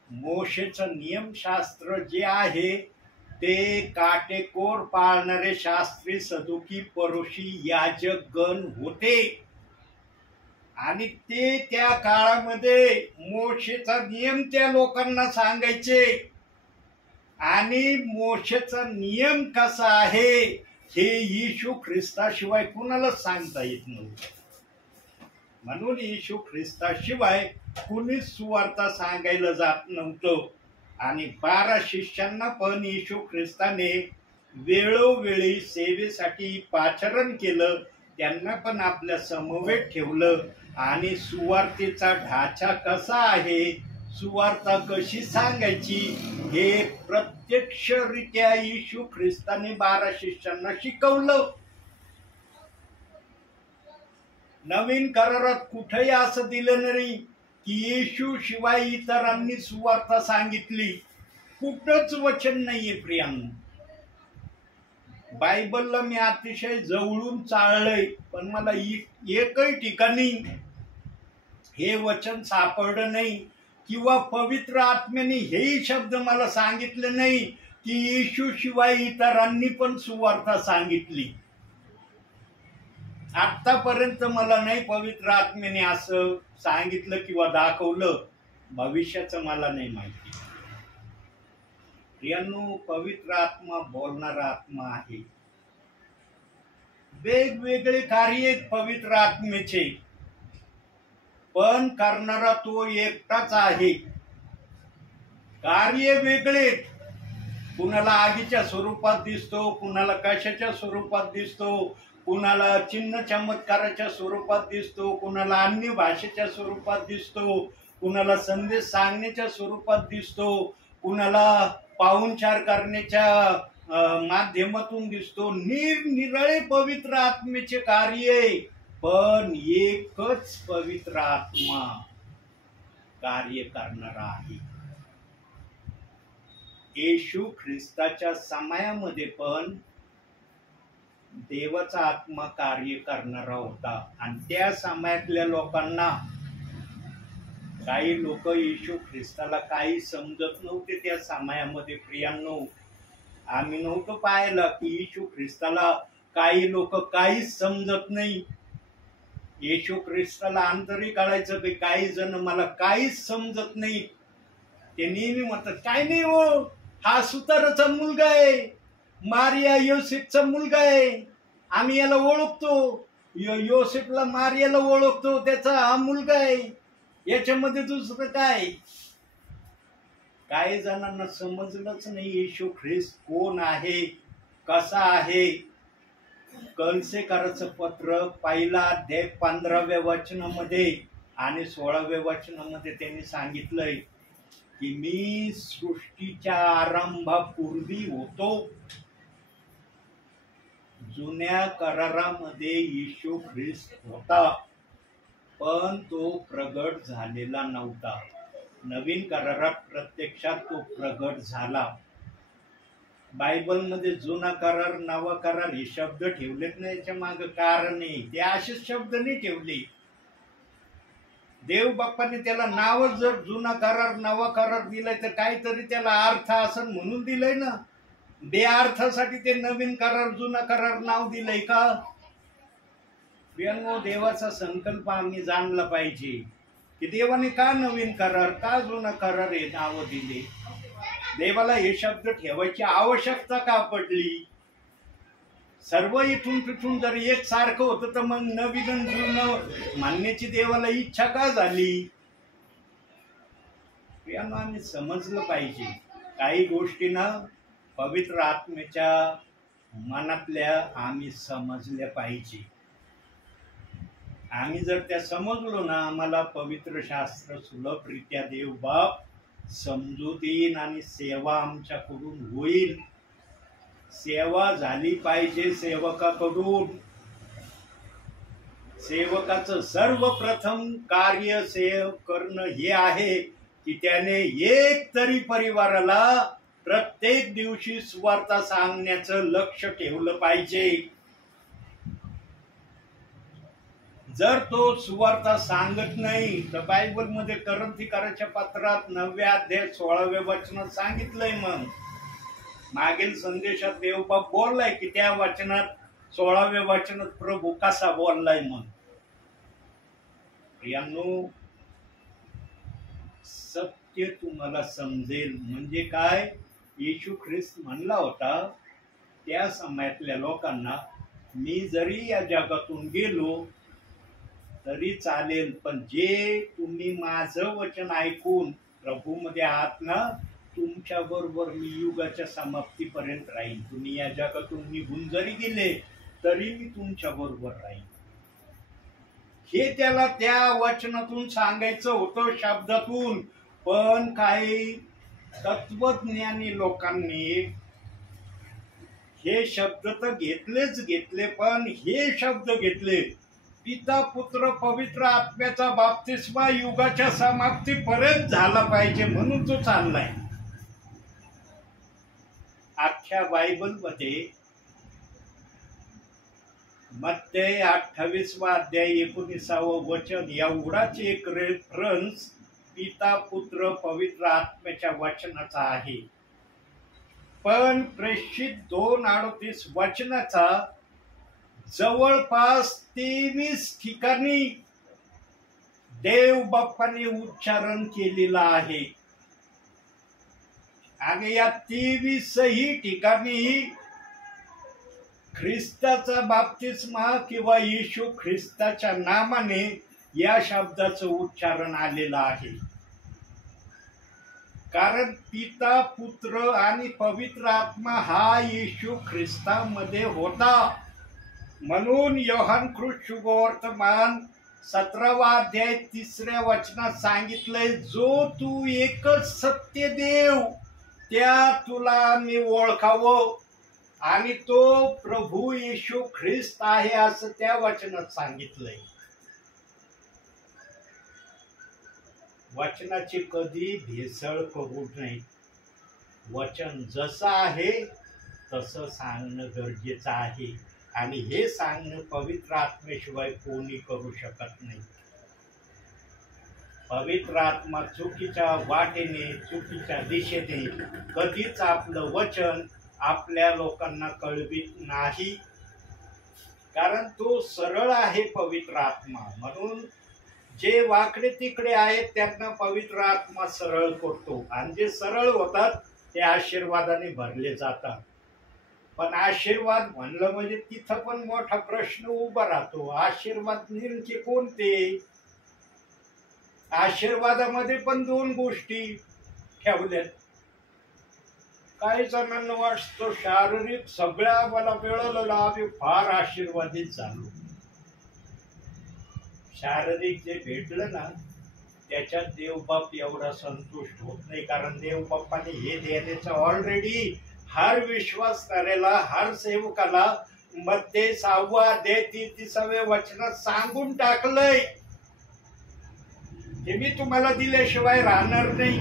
मोशेचं नियमशास्त्र जे आहे ते काटेकोर पाळणारे शास्त्री, सदुकी, परोशी, याजक गण होते आणि ते त्या काळामध्ये मोशेचा नियम त्या लोकांना सांगायचे आणि मोशेचा नियम कसा आहे हे येशू ख्रिस्ताशिवाय कुणाला सांगता येत नव्हतं. म्हणून येशू ख्रिस्ताशिवाय कुणीच सुवार्ता सांगायला जात नव्हतं. आणि 12 शिष्यांना पण येशू ख्रिस्ताने वेळोवेळी सेवेसाठी पाचारण केलं, त्यांना पण आपल्या समवेत ठेवलं आणि सुवार्तेचा ढाचा कसा आहे, सुवार्ता कशी सांगायची हे प्रत्यक्षरित्या येशू ख्रिस्ताने 12 शिष्यांना शिकवलं. नवीन करारात कुठेही असं दिलं नाही की येशू शिवाय इतरांनी सुवार्ता सांगितली. कुठंच वचन नाहीये प्रियांनो. बायबलला मी अतिशय जवळून चाळलंय, पण मला एकही ठिकाणी हे वचन सापडलं नाही किंवा पवित्र आत्म्याने हेही शब्द मला सांगितले नाही की येशू शिवाय इतरांनी पण सुवार्ता सांगितली. आतापर्यंत मला नाही पवित्र आत्म्याने असं सांगितलं किंवा दाखवलं. भविष्याचं मला नाही माहिती. प्रियांनो, पवित्र आत्मा बोलणारा आत्मा आहे. वेगवेगळे कार्य आहेत पवित्र आत्म्याचे. पण करणारा तो एकटाच आहे. कार्य वेगळे, कुणाला आगीच्या स्वरूपात दिसतो, कुणाला कशाच्या स्वरूपात दिसतो, कुणाला चिन्ह चमत्काराच्या स्वरूपात दिसतो, कुणाला अन्य भाषेच्या स्वरूपात दिसतो, कुणाला संदेश सांगण्याच्या स्वरूपात दिसतो, कुणाला पाहुणचार करण्याच्या माध्यमातून दिसतो. निरनिराळे पवित्र आत्म्याचे कार्य, पण एकच पवित्र आत्मा कार्य करणारा आहे. येशू ख्रिस्ताच्या समयामध्ये पण देवाचा आत्मा कार्य करणारा होता. आणि त्या समयातल्या लोकांना, काही लोक येशू ख्रिस्ताला काही समजत नव्हते त्या समयामध्ये. प्रियांनो, आम्ही नव्हतं पाहिलं की येशू ख्रिस्ताला काही लोक काहीच समजत नाही. येशू ख्रिस्ताला अंतरी कळायचं की काही जण मला काहीच समजत नाही. ते नेहमी म्हणतात, काय नाही हो, हा सुताराचा मुलगा आहे, मारिया योसेफचा मुलगा आहे, आम्ही याला ओळखतो, योसेफला मारियाला ओळखतो, त्याचा हा मुलगा आहे, याच्यामध्ये दुसरं काय. काही जणांना समजलंच नाही येशू ख्रिस्त कोण आहे, कसा आहे. कलसेकराचं पत्र 1 अध्याय 15व्या वचनामध्ये आणि 16व्या वचनामध्ये त्यांनी सांगितलंय की मी सृष्टीच्या आरंभापूर्वी होतो. जुन्या करारामध्ये येशू ख्रिस्त होता, पण तो प्रगट झालेला नव्हता. नवीन करारात प्रत्यक्षात तो प्रगट झाला. बायबलमध्ये जुना करार, नवा करार हे शब्द ठेवलेत नाही, याच्या मागे कारण आहे. ते असेच शब्द नाही ठेवले. देव बाप्पाने त्याला नाव जर जुना करार नवा करार दिलाय तर काहीतरी त्याला अर्थ असन म्हणून दिलंय ना. बे अर्थासाठी ते नवीन करार जुना करार नाव दिलंय का. देवाचा संकल्प आम्ही जाणला पाहिजे की देवाने का नवीन करार, का जुना करार हे नाव दिले. देवाला हे शब्द ठेवायची आवश्यकता का पडली. सर्व इथून तिथून जर एक सारखं होतं तर मग नवीन जुनं मानण्याची देवाला इच्छा का झाली. आम्ही समजलं पाहिजे काही गोष्टींना पवित्र आत्म्याच्या मनातल्या आम्ही समजल्या पाहिजे. आम्ही जर त्या समजलो ना, आम्हाला पवित्र शास्त्र सुलभरित्या देव बाप समजू देईन आणि सेवा आमच्याकडून होईल. सेवा झाली पाहिजे सेवकाकडून. सेवकाचं सर्वप्रथम कार्य सेवक करणं हे आहे की त्याने एक तरी परिवाराला प्रत्येक दिवशी सुवार्ता सांगण्याचं लक्ष ठेवलं पाहिजे. जर तो सुवार्ता सांगत नाही तर बायबलमध्ये करंथीकराच्या पत्रात 9व्या अध्याय 16व्या वचनात सांगितलंय. मग मागील संदेशात देवबाप बोललाय की त्या वचनात 16व्या वचनात प्रभू कसा बोललाय. मग प्रियांनो, सत्य तुम्हाला समजेल म्हणजे काय. येशू ख्रिस्त म्हणला होता त्या समयातल्या लोकांना, मी जरी या जगातून गेलो तरी चालेल, पण जे तुम्ही माझं वचन ऐकून प्रभूमध्ये आहात ना, तुमच्या बरोबर मी युगाच्या समाप्तीपर्यंत राहीन. तुम्ही या जगातून निघून जरी गेले तरी मी तुमच्या बरोबर राहीन. हे त्याला त्या वचनातून सांगायचं होतं, शब्दातून. पण काही तत्वज्ञानी लोकांनी हे शब्द तर घेतले, पण हे शब्द घेतले, पिता पुत्र पवित्र आत्म्याचा बाप्तिस्मा युगाच्या समाप्तीपर्यंत झाला पाहिजे म्हणून तो चाललाय. अख्ख्या बायबलमध्ये मत्ते 28 अध्याय 19 वचन एवढाच एक रेफरन्स पिता पुत्र पवित्र आत्म्याच्या वचनाचा आहे. पण प्रेषित 2:38 वचनाचा जवळपास 23 ठिकाणी देव बाप्पाने उच्चारण केलेला आहे. आणि या 23ही ठिकाणी ख्रिस्ताचा बाप्तिस्मा किंवा येशू ख्रिस्ताच्या नामाने या शब्दाचं उच्चारण आलेलं आहे. कारण पिता, पुत्र आणि पवित्र आत्मा हा येशू ख्रिस्तामध्ये होता. म्हणून योहान कृष्ण शुभवर्तमान 17वा अध्याय 3ऱ्या वचनात सांगितलंय, जो तू एकच सत्य देव त्या तुला मी ओळखावं, आणि तो प्रभू येशू ख्रिस्त आहे असं त्या वचनात सांगितलंय. वचनाची कधी भेसळ करू नये. वचन जसं आहे तसं सांगणं गरजेचं आहे, आणि हे सांगणं पवित्र आत्मेशिवाय कोणी करू शकत नाही. पवित्र आत्मा चुकीच्या वाटेने, चुकीच्या दिशेने कधीच आपलं वचन आपल्या लोकांना कळवित नाही, कारण तो सरळ आहे पवित्र आत्मा. म्हणून जे वाकडे तिकडे आहेत त्यांना पवित्र आत्मा सरळ करतो, आणि जे सरळ होतात ते आशीर्वादाने भरले जातात. पण आशीर्वाद म्हणलं म्हणजे तिथं पण मोठा प्रश्न उभा राहतो. आशीर्वाद नेमके कोणते? आशीर्वादामध्ये पण 2 गोष्टी ठेवल्यात. काही जणांना वाटतं शारीरिक सगळ्या मला मिळालेलं, आम्ही फार आशीर्वादित झालो. शारीरिक जे भेटलं ना त्याच्यात देवबाप एवढा संतुष्ट होत नाही, कारण देवबापाने हे देण्याचं ऑलरेडी हर विश्वास करायला, हर सेवकाला मत्ते 6वा अध्याय 33व्या वचनात सांगून टाकलंय, ते मी तुम्हाला दिल्याशिवाय राहणार नाही.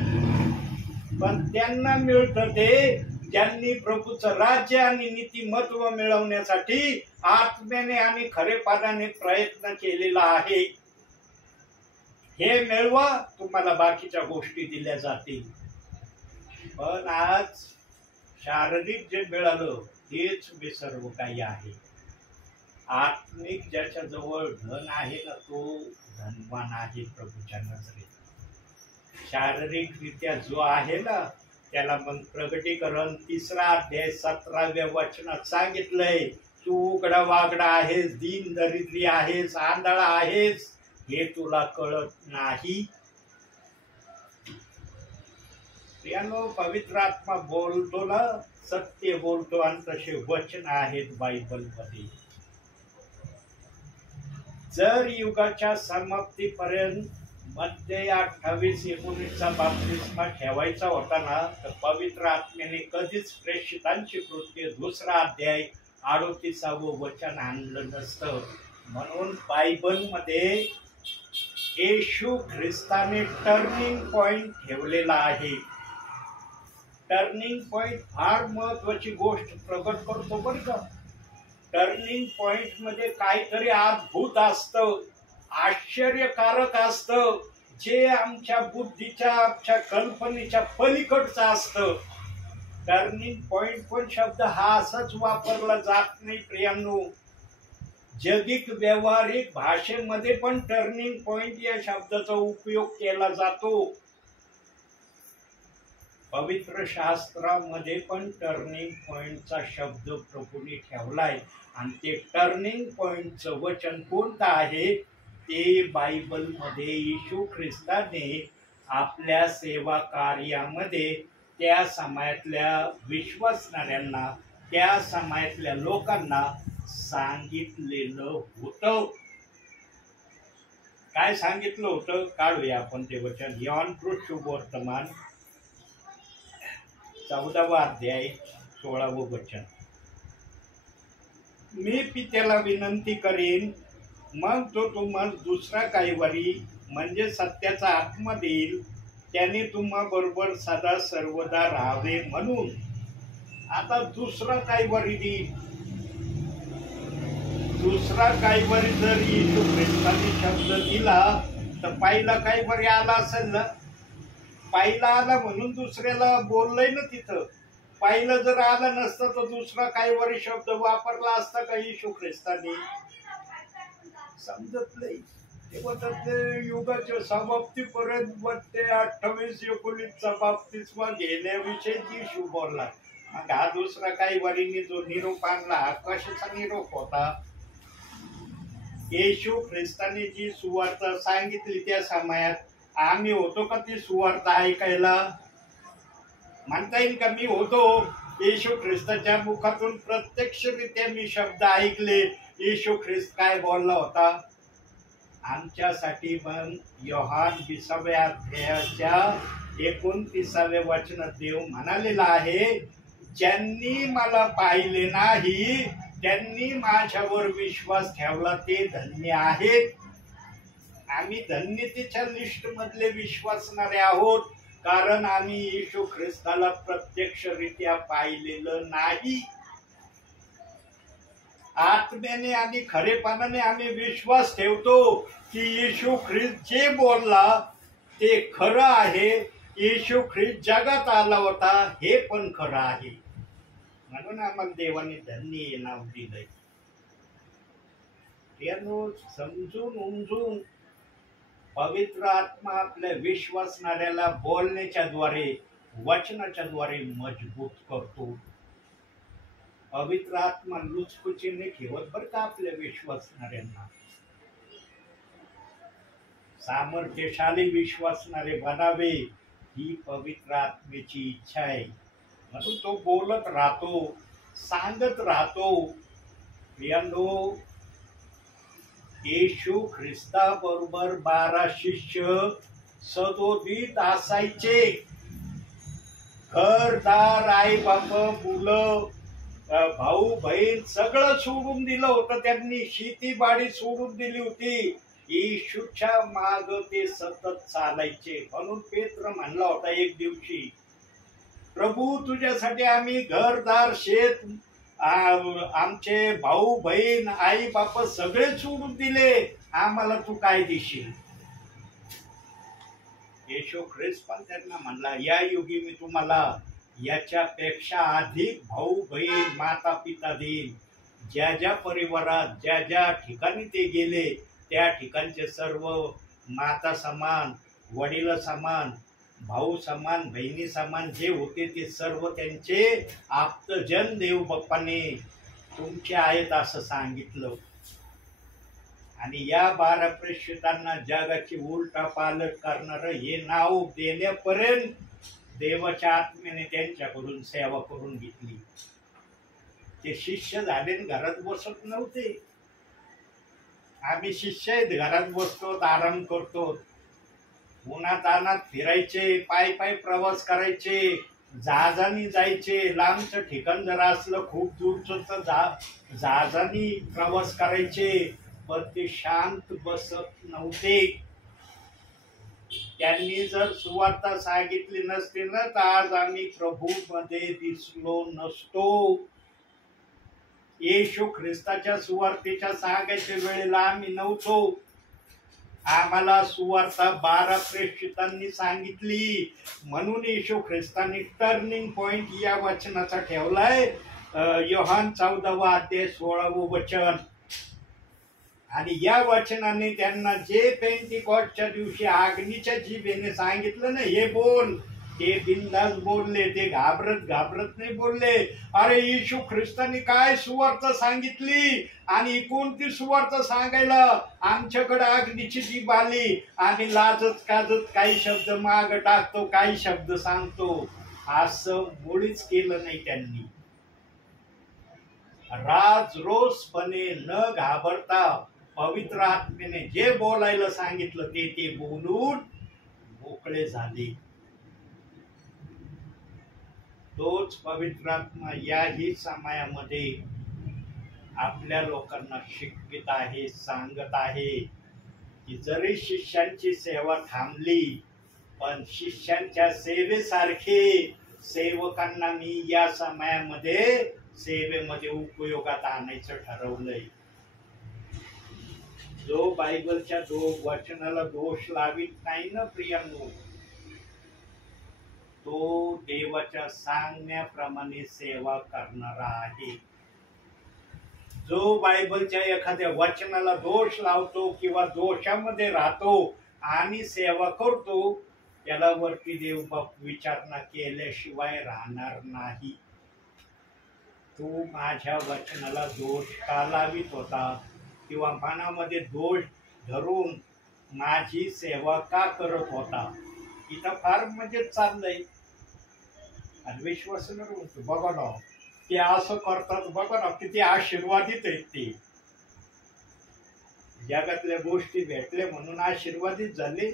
पण त्यांना मिळतं ते ज्यांनी प्रभूचं राज्य आणि नीतिमत्व मिळवण्यासाठी आत्म्याने आणि खरेपणाने प्रयत्न केलेला आहे. हे मिळवा, तुम्हाला बाकीच्या गोष्टी दिल्या जातील. पण आज शारीरिक जे मिळालं तेच मी सर्व काही आहे. आत्मिक ज्याच्या जवळ धन आहे ना तो धनवान आहे प्रभूच्या नजरेत. शारीरिकरित्या जो आहे ना त्याला मग प्रगटीकरण 3रा अध्याय 17व्या वचनात सांगितलंय, तू उघडा वागडा आहेस, दीन दरिद्री आहेस, आंधळा आहेस, हे तुला कळत नाही. प्रियानो, पवित्र आत्मा बोलतो ना, सत्य बोलतो, आणि तसे वचन आहेत बायबलमध्ये. जर युगाच्या समाप्तीपर्यंत मध्य 28-19चा बाप्तिस्मा ठेवायचा होता ना, तर पवित्र आत्म्याने कधीच प्रेषितांची कृत्य 2रा अध्याय 38वं वचन आणलं नसतं. म्हणून बायबलमध्ये येशू ख्रिस्ताने टर्निंग पॉइंट ठेवलेला आहे. टर्निंग पॉइंट फार महत्वाची गोष्ट प्रगट करतो बरं का. टर्निंग पॉइंट मध्ये काहीतरी अद्भुत असतं, आश्चर्यकारक असतं, जे आमच्या बुद्धीच्या, आमच्या कल्पनेच्या पलीकडचं असतं. टर्निंग पॉइंट पण शब्द हा असाच वापरला जात नाही प्रियांनो. जगिक व्यावहारिक भाषेमध्ये पण टर्निंग पॉइंट या शब्दाचा उपयोग केला जातो. पवित्र शास्त्रामध्ये पण टर्निंग पॉइंटचा शब्द प्रभूने ठेवलाय, आणि ते टर्निंग पॉइंटचं वचन कोणतं आहे ते बायबलमध्ये येशू ख्रिस्ताने आपल्या सेवा कार्यामध्ये त्या समाजातल्या विश्वासणाऱ्यांना, त्या समाजातल्या लोकांना सांगितलेलं होतं. काय सांगितलं होतं काढूया आपण ते वचन. योहान कृष्ण शुभवर्तमान 14वा अध्याय 16वं वचन. मी पित्याला विनंती करीन, मग तो तुम्हाला दुसरा काहीवरी म्हणजे सत्याचा आत्मा देईल, त्याने तुम्हा बरोबर सदा सर्वदा राहावे म्हणून. आता दुसरा काहीवरी देईल. दुसरा काहीवरी जर येशू ख्रिस्ताने शब्द दिला तर पहिला काहीवरी आला असेल ना. पहिला आला म्हणून दुसऱ्याला बोललंय ना तिथं. पहिलं जर आलं नसतं तर दुसरा काहीवरी शब्द वापरला असता का येशू ख्रिस्ताने? समजत नाही. तेव्हा तर युगाच्या समाप्तीपर्यंत 28-19चा बाप्तिस्मा घेण्याविषयी येशू बोलला. मग हा दुसरा काहीवरीने जो निरोप आणला हा कशाचा निरोप होता? येशू ख्रिस्ताने जी सुवार्ता सांगितली त्या समयात आम्ही होतो का ती सुवार्ता ऐकायला? म्हणता येईल का मी होतो? येशू ख्रिस्ताच्या मुखातून प्रत्यक्षरित्या मी शब्द ऐकले. येशू ख्रिस्त काय बोलला होता आमच्यासाठी? मग योहान 20व्या अध्यायाच्या 29व्या वचनात देव म्हणालेला आहे, ज्यांनी मला पाहिले नाही त्यांनी माझ्यावर विश्वास ठेवला ते धन्य आहेत. आम्ही धन्यतेच्या लिस्ट मधले विश्वासणारे आहोत, कारण आम्ही येशू ख्रिस्ताला प्रत्यक्षरित्या पाहिलेलं नाही. आत्म्याने आणि खरेपणाने आम्ही विश्वास ठेवतो की येशू ख्रिस्त जे बोलला ते खरं आहे. येशू ख्रिस्त जगात आला होता हे पण खरं आहे. म्हणून आम्हाला देवाने धन्य हे नाव दिलंय. त्यानं समजून उमजून पवित्र आत्मा आपल्या विश्वासणाऱ्याला बोलण्याच्या द्वारे वचनाच्या द्वारे मजबूत करतो. पवित्र आत्मा लुचकुचीने ठेवत बरं का आपल्या विश्वासणाऱ्यांना. सामर्थ्यशाली विश्वासणारे बनावे ही पवित्र आत्मेची इच्छा आहे. म्हणून तो बोलत राहतो, सांगत राहतो. प्रियांनो, येशू ख्रिस्ता बरोबर 12 शिष्य सदोदित असायचे. घरदार, आई बाप, मुलं, भाऊ बहीण सगळं सोडून दिलं होतं त्यांनी. शेतीबाडी सोडून दिली होती. येशूच्या माग ते सतत चालायचे. म्हणून पेत्र म्हणला होता एक दिवशी, प्रभू तुझ्यासाठी आम्ही घरदार, शेत, आमचे भाऊ बहीण, आई बाप सगळे सोडून दिले, आम्हाला तू काय देशील? येशू ख्रिस्त पण त्यांना म्हणला, या युगी मी तुम्हाला याच्यापेक्षा अधिक भाऊ बहीण, माता पिता देईन. ज्या ज्या परिवारात ज्या ज्या ठिकाणी ते गेले त्या ठिकाणचे सर्व माता समान, वडील समान, भाऊ समान, बहिणी समान जे होते ते सर्व त्यांचे आप्तजन देव बाप्पाने तुमचे आहेत असं सांगितलं. आणि या 12 प्रेषितांना जगाची उलटा पालट करणार हे नाव देण्यापर्यंत देवाच्या आत्म्याने त्यांच्याकडून सेवा करून घेतली. ते शिष्य झाले, घरात बसत नव्हते. आम्ही शिष्य आहेत, घरात बसतो, आराम करतो. उन्हात अनात फिरायचे, पायी पायी प्रवास करायचे, जहाजानी जायचे. लांबचं ठिकाण जर असलं खूप दूरचं तर जहाजानी प्रवास करायचे. पण ते शांत बसत नव्हते. त्यांनी जर सुवार्ता सांगितली नसती ना तर आज आम्ही प्रभू मध्ये दिसलो नसतो. येशू ख्रिस्ताच्या सुवार्तेच्या सांगायच्या वेळेला आम्ही नव्हतो. आम्हाला सुवार्ता 12 प्रेषितांनी सांगितली. म्हणून येशू ख्रिस्तांनी टर्निंग पॉइंट या वचनाचा ठेवलाय, योहान 14वा अध्याय 16वं वचन. आणि या वचनाने त्यांना जे पेंटिकॉस्टच्या दिवशी अग्नीच्या जिभेने सांगितलं ना, हे बोल, ते बिनधास्त बोलले. ते घाबरत नाही बोलले. अरे येशू ख्रिस्तांनी काय सुवार्ता सांगितली आणि कोणती सुवार्ता सांगायला आमच्याकडे अग्नीची जीभ आली आणि लाजत काजत काही शब्द माग टाकतो, काही शब्द सांगतो, असं मुळीच केलं नाही त्यांनी. राजरोसपणे न घाबरता पवित्र आत्म्याने जे बोलायला सांगितलं ते बोलून मोकळे झाले. तोच पवित्र आत्मा याही समयामध्ये आपल्या लोकांना शिकवित आहे, सांगत आहे की जरी शिष्यांची सेवा थांबली पण शिष्यांच्या सेवेसारखे सेवकांना मी या समयामध्ये सेवेमध्ये उपयोगात आणायचं ठरवलंय. जो बायबलच्या वचनाला दोष लावित नाही ना प्रियांनो, तो देवाच्या सांगण्याप्रमाणे सेवा करणारा आहे. जो बायबलच्या एखाद्या वचनाला दोष लावतो किंवा दोषामध्ये राहतो आणि सेवा करतो, त्याला वरती देव बाप विचारणा केल्याशिवाय राहणार नाही. तू माझ्या वचनाला दोष का लावित होता किंवा मनामध्ये दोष धरून माझी सेवा का करत होता. इथं फार म्हणजे चाललंय. आणि विश्वास म्हणतो बघा ना ते असं करतात, बघा ना किती आशीर्वादित आहेत ते. जगातल्या गोष्टी भेटले म्हणून आशीर्वादित झाले.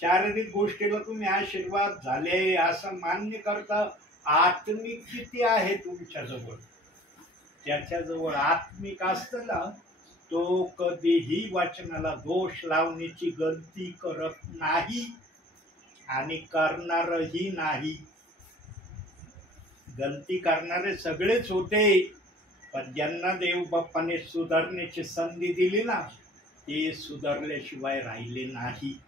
शारीरिक गोष्टीला तुम्ही आशीर्वाद झाले असं मान्य करता. आत्मिक किती आहे तुमच्याजवळ, त्याच्याजवळ आत्मिक असतं ना तो कधीही वचनाला दोष लावण्याची गलती करत नाही आणि करणारही नाही. गलती करणारे सगळेच होते, पण ज्यांना देव बाप्पाने सुधारण्याची संधी दिली ना ते सुधारल्याशिवाय राहिले नाही.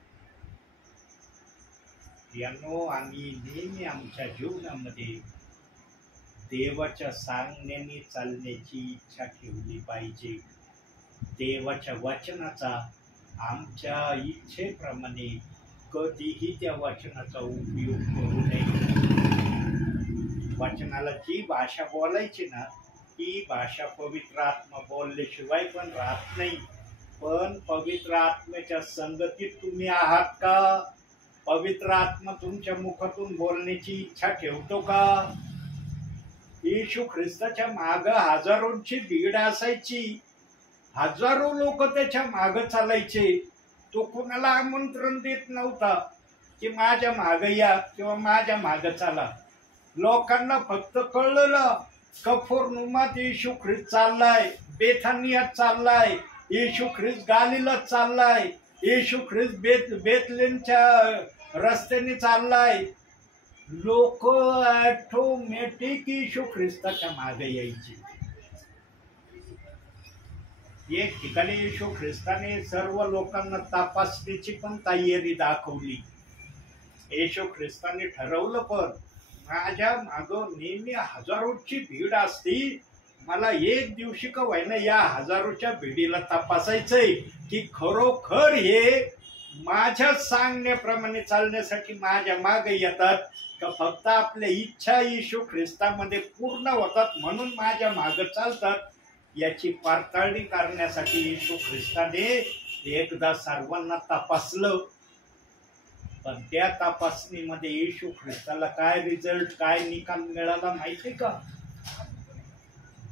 यानो आम्ही नेहमी आमच्या जीवनामध्ये देवाच्या सांगण्याने चालण्याची इच्छा ठेवली पाहिजे. देवाच्या वचनाचा आमच्या इच्छेप्रमाणे कधीही त्या वचनाचा उपयोग करू नये. वचनाला जी भाषा बोलायची ना ती भाषा पवित्र आत्मा बोलल्याशिवाय पण राहत नाही. पण पवित्र आत्म्याच्या संगतीत तुम्ही आहात का? पवित्र आत्मा तुमच्या मुखातून बोलण्याची इच्छा ठेवतो का? येशू ख्रिस्ताच्या माग हजारोंची भीड असायची. हजारो लोक त्याच्या माग चालायचे. तो कुणाला आमंत्रण देत नव्हता की माझ्या माग या किंवा माझ्या माग चाला. लोकांना फक्त कळलं कफरनहूमात येशू ख्रिस्त चाललाय, बेथानियात चाललाय, येशू ख्रिस्त गालिलात चाललाय, येशू ख्रिस्त बेथलेहमच्या रस्त्याने चाललाय. लोक ऑटोमॅटिक येशू ख्रिस्ताच्या मागे यायचे. एक ठिकाणी येशू ख्रिस्ताने सर्व लोकांना तपासण्याची पण तयारी दाखवली. येशू ख्रिस्ताने ठरवलं पण माझ्या माग नेहमी हजारोची भीड असती, मला एक दिवशी का व्हायना या हजारोच्या भीडीला तपासायचंय की खरोखर हे माझ्या सांगण्याप्रमाणे चालण्यासाठी माझ्या मागे येतात का फक्त आपल्या इच्छा येशू ख्रिस्तामध्ये पूर्ण होतात म्हणून माझ्या मागे चालतात. याची पडताळणी करण्यासाठी येशू ख्रिस्ताने एकदा सर्वांना तपासलं. पण त्या तपासणीमध्ये येशू ख्रिस्ताला काय रिझल्ट, काय निकाल मिळाला माहिती का?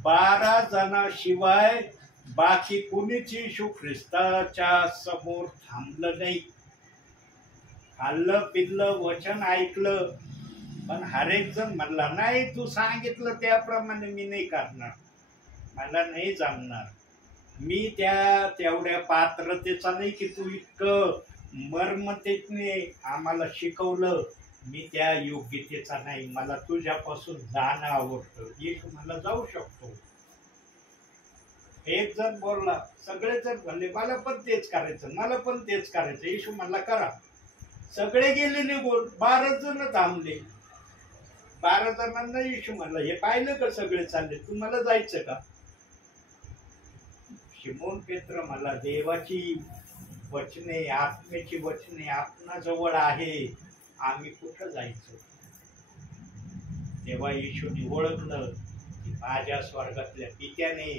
12 जणांशिवाय बाकी कुणीच येशू ख्रिस्ताच्या समोर थांबलं नाही. खाल्लं पिल्लं वचन ऐकलं, पण हर एक जण म्हणला नाही तू सांगितलं त्याप्रमाणे मी नाही करणार, मला नाही जमणार. मी तेवढ्या पात्रतेचा नाही की तू इतकं मर्मतेने आम्हाला शिकवलं, मी त्या योग्यतेचा नाही, मला तुझ्यापासून जाणं आवडतं. येशू मला जाऊ शकतो. एक जण बोलला, सगळेजण म्हणले मला पण तेच करायचं, मला पण तेच करायचं. येशू म्हणला करा. सगळे गेले निघून, 12 जण थांबले. 12 जणांना येशू म्हणला हे पाहिलं का सगळे चालले, तुम्हाला जायचं का? शिमोन पेत्र मला देवाची वचने, आत्म्याची वचने आपणा जवळ आहे, आम्ही कुठं जायचं? तेव्हा येशूने ओळखलं की माझ्या स्वर्गातल्या पित्याने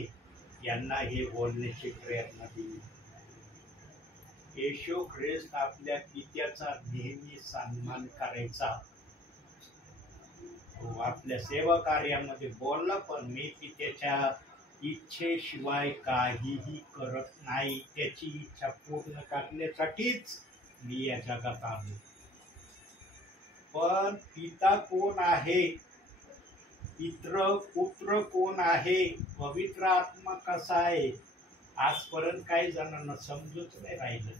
यांना हे बोलण्याची प्रेरणा दिली. येशू ख्रिस्त आपल्या पित्याचा नेहमी सन्मान करायचा. तो आपल्या सेवा कार्यामध्ये बोलला पण मी पित्याच्या इच्छेशिवाय काहीही करत नाही, त्याची इच्छा पूर्ण करण्यासाठीच मी या जगात आलो. पण पिता कोण आहे, पुत्र कोण आहे, पवित्र आत्मा कसा आहे, आजपर्यंत काही जणांना समजूच नाही राहिलं.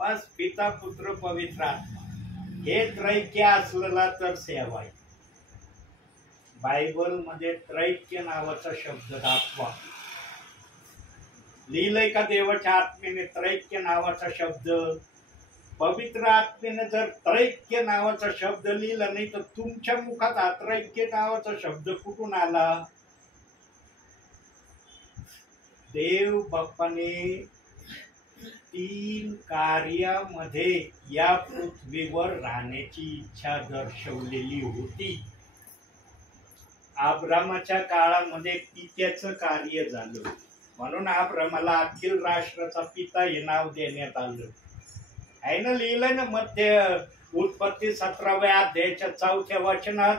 बस पिता पुत्र पवित्र आत्मा हे त्रैक्य असलेला तर सेवा आहे. बायबल मध्ये त्रैक्य नावाचा शब्द दाखवा. लिहिलंय का देवाच्या आत्मेने त्रैक्य नावाचा शब्द? पवित्र आत्मेने जर त्रैक्य नावाचा शब्द लिहिला नाही तर तुमच्या मुखात अत्रैक्य नावाचा शब्द कुठून आला? देव बाप्पाने 3 कार्यामध्ये या पृथ्वीवर राहण्याची इच्छा दर्शवलेली होती. अब्रामाच्या काळामध्ये पित्याचं कार्य झालं, म्हणून अब्रामाला अखिल राष्ट्राचा पिता हे नाव देण्यात आलं आहे ना. लिहिलंय ना मध्य उत्पत्ती 17व्या अध्यायाच्या 4थ्या वचनात.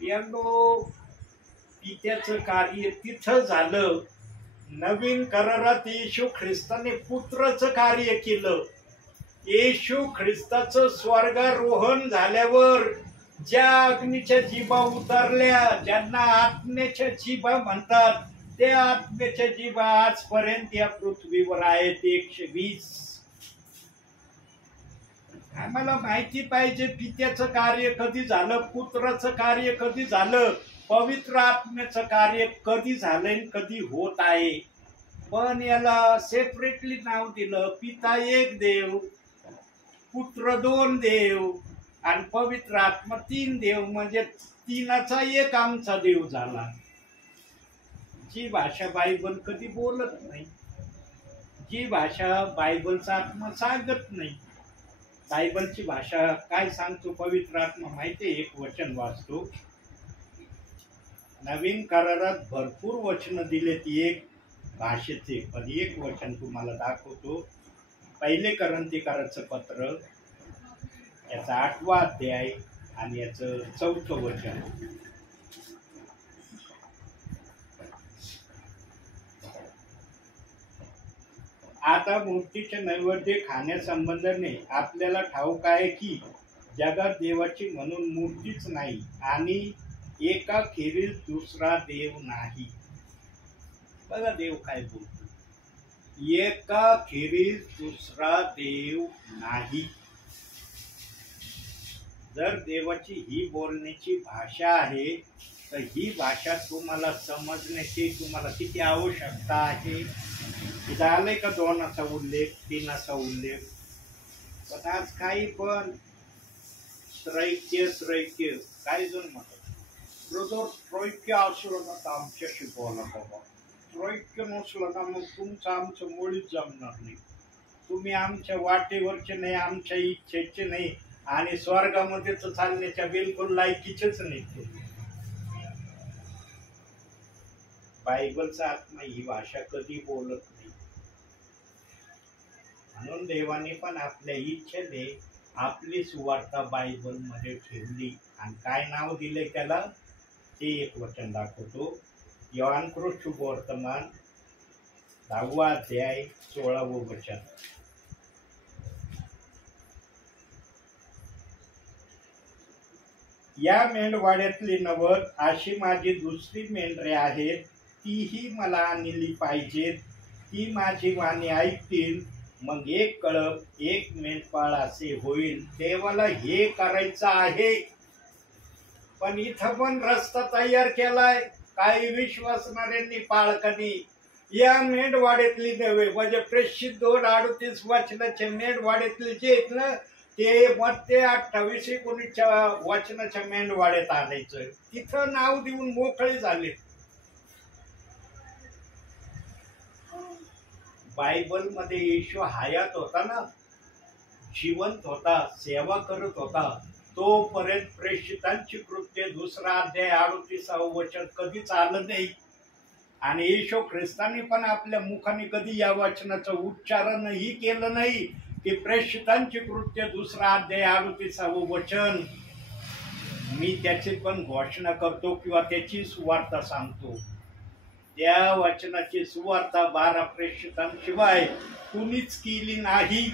यानो पित्याचं कार्य तिथं झालं. नवीन करारात येशू ख्रिस्ताने पुत्राचं कार्य केलं. येशू ख्रिस्ताचं स्वर्गारोहण झाल्यावर ज्या अग्नीच्या जिभा उतरल्या, ज्यांना आत्म्याच्या जिभा म्हणतात, त्या आत्म्याच्या जिभा आजपर्यंत या पृथ्वीवर आहेत 120. आम्हाला माहिती पाहिजे पित्याचं कार्य कधी झालं, पुत्राचं कार्य कधी झालं, पवित्र आत्म्याचं कार्य कधी झालंय, कधी होत आहे. पण याला सेपरेटली नाव दिलं. पिता एक देव, पुत्र 2 देव आणि पवित्र आत्मा 3 देव, म्हणजे 3चा एक आमचा देव झाला. जी भाषा बायबल कधी बोलत नाही, जी भाषा बायबलचा आत्मा सांगत नाही. बायबलची भाषा काय सांगतो पवित्र आत्मा माहिती. एक वचन वाचतो. नवीन करारात भरपूर वचन दिलेत एक भाषेचे, पण एक वचन तुम्हाला दाखवतो. पहिले करंथीकराचं पत्र याचा 8वा अध्याय आणि याचं 4थं वचन. आता मूर्तीचे नैवेद्य खाण्यासंबंधाने आपल्याला ठाऊक आहे की जगात देवाची म्हणून मूर्तीच नाही आणि एकाखेरीज दुसरा देव नाही. बघा देव काय बोलतो, एकाखेरीज दुसरा देव नाही. जर देवाची ही बोलण्याची भाषा आहे तर ही भाषा तुम्हाला समजण्याची तुम्हाला किती आवश्यकता आहे. झालंय का 2चा उल्लेख, 3चा उल्लेख. पण आज काही पण त्रैक्य काही जण म्हणतात ब्रदर त्रैक्य असलं ना तर आमच्याशी बोला बाबा, त्रैक्य नसलं ना मग तुमचं आमचं मुळीच जमणार नाही. तुम्ही आमच्या वाटेवरचे नाही, आमच्या इच्छेचे नाही आणि स्वर्गामध्ये तर चालण्याच्या बिलकुल लायकीचेच नाही. बायबलचा आत्मा ही भाषा कधी बोलत नाही. म्हणून देवाने पण आपल्या इच्छेने आपली सुवार्ता बायबल मध्ये ठेवली आणि काय नाव दिले त्याला ते एक वचन दाखवतो. योहान शुभवर्तमान 10वा अध्याय 16वं वचन. या मेंढवाड्यातली 90 अशी माझी दुसरी मेंढरे आहेत, तीही मला आणली पाहिजेत. ती माझी वाणी ऐकतील, मग एक कळप एक मेंढपाळ असे होईल. देवाला हे करायचं आहे, पण इथं पण रस्ता तयार केलाय काही विश्वासणाऱ्यांनी पाळकांनी. या मेंढवाड्यातली नव्हे, म्हणजे प्रेषित 2:38 वचनाचे मेंढवाड्यातले जे आहेत ना ते मत्ते 28:19 वचनाच्या मेंढवाड्यात आणायचं. तिथं नाव देऊन मोकळे झाले. बायबल मध्ये येशू हयात होता ना, जिवंत होता, सेवा करत होता. तोपर्यंत प्रेषितांची कृत्य 2रा अध्याय 38वं वचन कधीच आलं नाही. आणि येशू ख्रिस्ताने पण आपल्या मुखाने कधी या वचनाचं उच्चारणही केलं नाही की प्रेषितांची कृत्य 2रा अध्याय 38वं वचन मी त्याची पण घोषणा करतो किंवा त्याची सुवार्ता सांगतो. त्या वचनाची सुवार्ता 12 प्रेषितांशिवाय कुणीच केली नाही.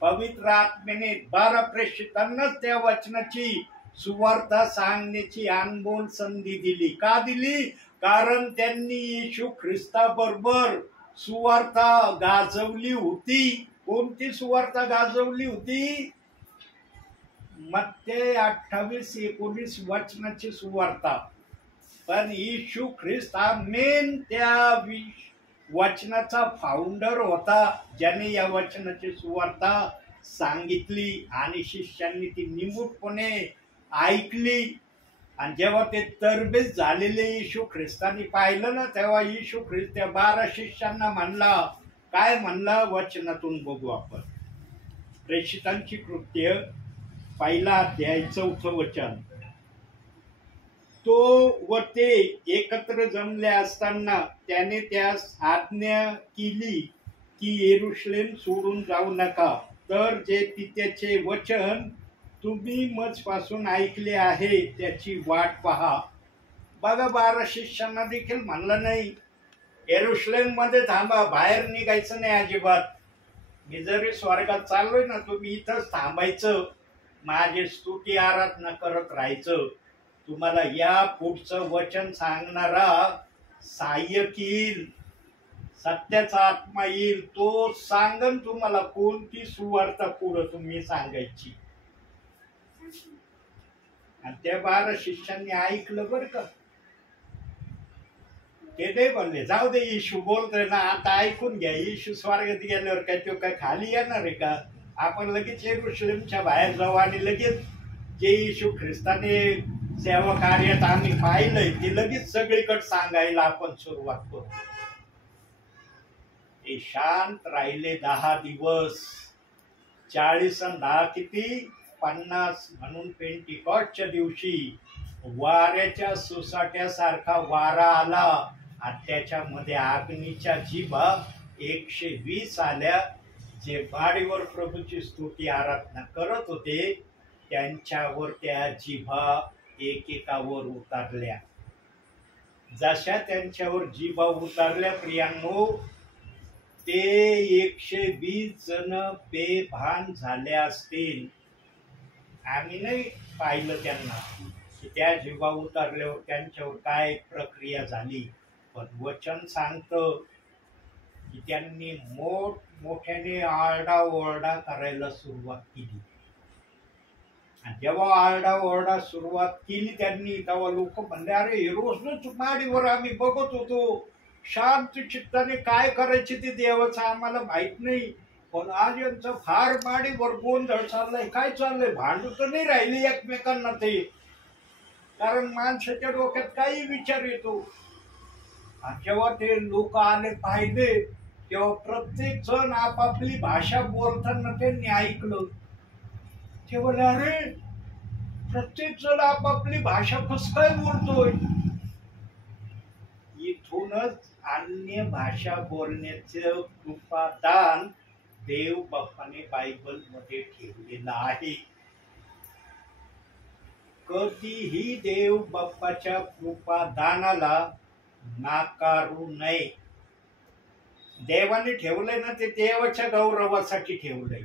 पवित्र आत्म्याने 12 प्रेषितांनाच त्या वचनाची सुवार्ता सांगण्याची अनमोल संधी दिली. का दिली? कारण त्यांनी येशू ख्रिस्ताबरोबर सुवार्ता गाजवली होती. कोणती सुवार्ता गाजवली होती? मत्ते 28:19 वचनाची सुवार्ता. पण येशू ख्रिस्त हा मेन त्या वचनाचा फाउंडर होता, ज्याने या वचनाची सुवार्ता सांगितली आणि शिष्यांनी ती निमूटपणे ऐकली. आणि जेव्हा ते तरबेज झालेले येशू ख्रिस्तानी पाहिलं ना, तेव्हा येशू ख्रिस्त त्या 12 शिष्यांना म्हणला, काय म्हणला वचनातून बघू आपण. प्रेषितांची कृत्य 1 अध्याय 4थं वचन. तो व ते एकत्र जमले असताना त्याने त्यास आज्ञा केली की येरुशलेम सोडून जाऊ नका, तर जे पित्याचे वचन तुम्ही मजपासून ऐकले आहे त्याची वाट पहा. बघा, 12 शिष्यांना देखील म्हणलं नाही येरुशलेम मध्ये थांबा, बाहेर निघायचं नाही अजिबात. मी जरी स्वर्गात चाललोय ना, तुम्ही इथंच थांबायचं, माझी स्तुती आराधना करत राहायचं. तुम्हाला या पुढचं वचन सांगणारा सहाय्यक येईल, सत्याचा आत्मा येईल, तो सांगन तुम्हाला कोणती सुवार्ता पुढं तुम्ही सांगायची. आणि त्या 12 शिष्यांनी ऐकलं बरं का. ते नाही म्हणले जाऊ दे, येशू बोलतोय ना, आता ऐकून घ्या. येशू स्वर्गात गेल्यावर काय तो काय खाली येणार आहे का? आपण लगेच येरुशलेमच्या बाहेर जाऊ आणि लगेच जे येशू ख्रिस्ताने सेवा कार्यात आम्ही पाहिलंय ते लगेच सगळीकडे सांगायला आपण सुरुवात करू. ते शांत राहिले 10 दिवस. 40 आणि 10 किती? 50. म्हणून पेंटिकॉस्टच्या दिवशी वाऱ्याच्या सुसाट्यासारखा वारा आला आणि त्याच्यामध्ये अग्नीच्या जिभा 120 आल्या. जे माडीवर प्रभूची स्तुती आराधना करत होते त्यांच्यावर त्या जिभा एकेकावर उतरल्या. जशा त्यांच्यावर जिभा उतरल्या प्रियांनो, ते 120 जण बेभान झाले असतील. आम्ही नाही पाहिलं त्यांना की त्या जिभा उतरल्यावर त्यांच्यावर काय प्रक्रिया झाली, पण वचन सांगतं की त्यांनी मोठ्याने आरडाओरडा करायला सुरुवात केली. आणि जेव्हा आरडाओरडा सुरुवात केली त्यांनी, तेव्हा लोक म्हणले अरे रोजच माडीवर आम्ही बघत होतो, शांत चित्ताने काय करायचे ते देवाचं आम्हाला माहित नाही, पण आज यांचं फार माडीवर गोंधळ चाललाय. काय चाललंय? भांडू तर नाही राहिली एकमेकांना ते, कारण माणसाच्या डोक्यात काही विचार येतो. जेव्हा ते लोक आले पाहिले तेव्हा प्रत्येक जण आपापली भाषा बोलताना त्यांनी ऐकलं. ते बोलले अरे प्रत्येक जण आपापली भाषा कस काय बोलतोय. इथूनच अन्य भाषा बोलण्याचं कृपादान देव बाप्पाने बायबल मध्ये ठेवलेलं आहे. कधीही देव बाप्पाच्या कृपादानाला नाकारू नये. देवाने ठेवलंय ना ते देवाच्या गौरवासाठी ठेवलंय.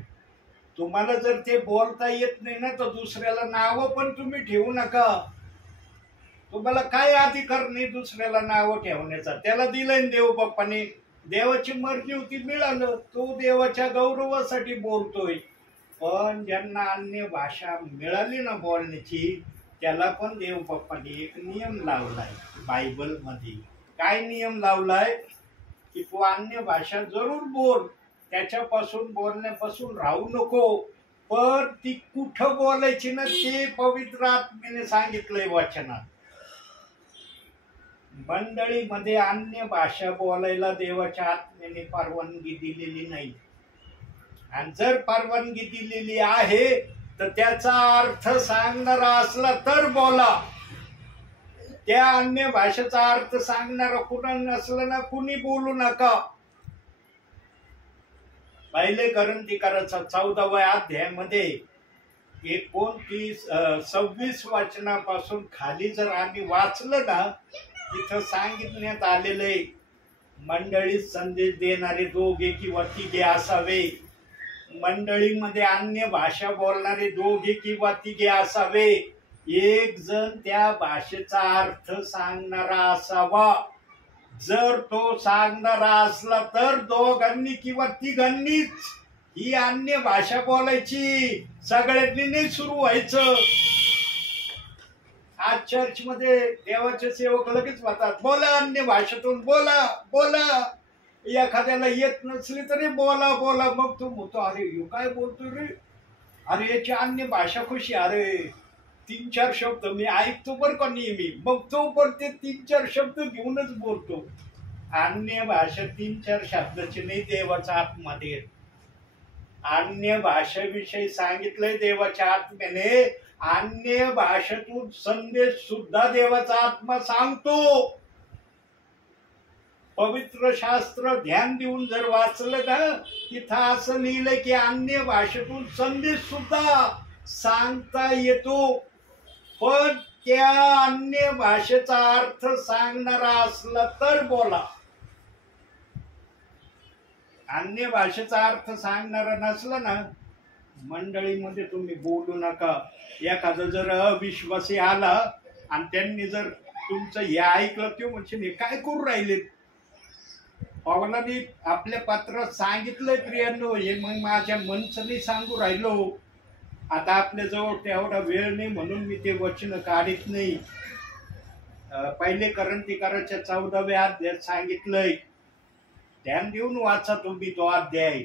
तुम्हाला जर ते बोलता येत नाही ना, तर दुसऱ्याला नाव पण तुम्ही ठेवू नका. तुम्हाला काय अधिकार नाही दुसऱ्याला नाव ठेवण्याचा. त्याला दिलंय देव बाप्पाने, देवाची मर्जी होती मिळालं, तो देवाच्या गौरवासाठी बोलतोय. पण ज्यांना अन्य भाषा मिळाली ना बोलण्याची, त्याला पण देव बाप्पाने एक नियम लावलाय बायबल मध्ये. काय नियम लावलाय की तू अन्य भाषा जरूर बोल, त्याच्यापासून बोलण्यापासून राहू नको, पण ती कुठं बोलायची ना ते पवित्र आत्म्याने सांगितलंय वचनात. मंडळीमध्ये अन्य भाषा बोलायला देवाच्या आत्म्याने परवानगी दिलेली नाही. आणि जर परवानगी दिलेली आहे तर त्याचा अर्थ सांगणारा असला तर बोला. त्या अन्य भाषेचा अर्थ सांगणारा कुणा नसला ना कुणी बोलू नका. पहिले ग्रंथिकाराचा 14व्या अध्यायामध्ये 26 वचनापासून खाली जर आम्ही वाचलं ना, तिथं सांगितण्यात आलेलं आहे मंडळीत संदेश देणारे 2 किंवा 3 असावे. मंडळीमध्ये अन्य भाषा बोलणारे 2 किंवा 3 असावे. एक जण त्या भाषेचा अर्थ सांगणारा असावा. जर तो सांगणारा असला तर 2 किंवा 3 ही अन्य भाषा बोलायची. सगळ्यांनी नाही सुरू व्हायचं. आज चर्च मध्ये देवाचे सेवक लगेच म्हणतात बोला अन्य भाषेतून, बोला बोला. एखाद्याला येत नसली तरी बोला बोला. मग तो म्हणतो अरे यो काय बोलतोय रे, अरे याची अन्य भाषा कशी, अरे 3-4 शब्द मी ऐकतो बरं का नेहमी. मग तो पण ते 3-4 शब्द घेऊनच बोलतो. अन्य भाषा 3-4 शब्दाची नाही देवाचा आत्मा देत. अन्य भाषेविषयी सांगितलंय देवाच्या आत्म्याने अन्य भाषेतून संदेश सुद्धा देवाचा आत्मा सांगतो. पवित्र शास्त्र ध्यान देऊन जर वाचलं ना, तिथं असं लिहिलं की अन्य भाषेतून संदेश सुद्धा सांगता येतो. पण त्या अन्य भाषेचा अर्थ सांगणारा असला तर बोला. अन्य भाषेचा अर्थ सांगणारा नसला ना, मंडळीमध्ये तुम्ही बोलू नका. एखादं जर अविश्वासी आला आणि त्यांनी जर तुमचं हे ऐकलं, ते म्हणजे काय करू राहिले. पवनाने आपल्या पत्रात सांगितलंय प्रियांनो, हे मग माझ्या मनसनी सांगू राहिलो. आता आपल्या जवळ तेवढा वेळ नाही म्हणून मी ते वचन काढत नाही. पहिले करंतीकाराच्या 14व्या अध्यायात सांगितलंय, ध्यान देऊन वाचा तुम्ही तो अध्याय.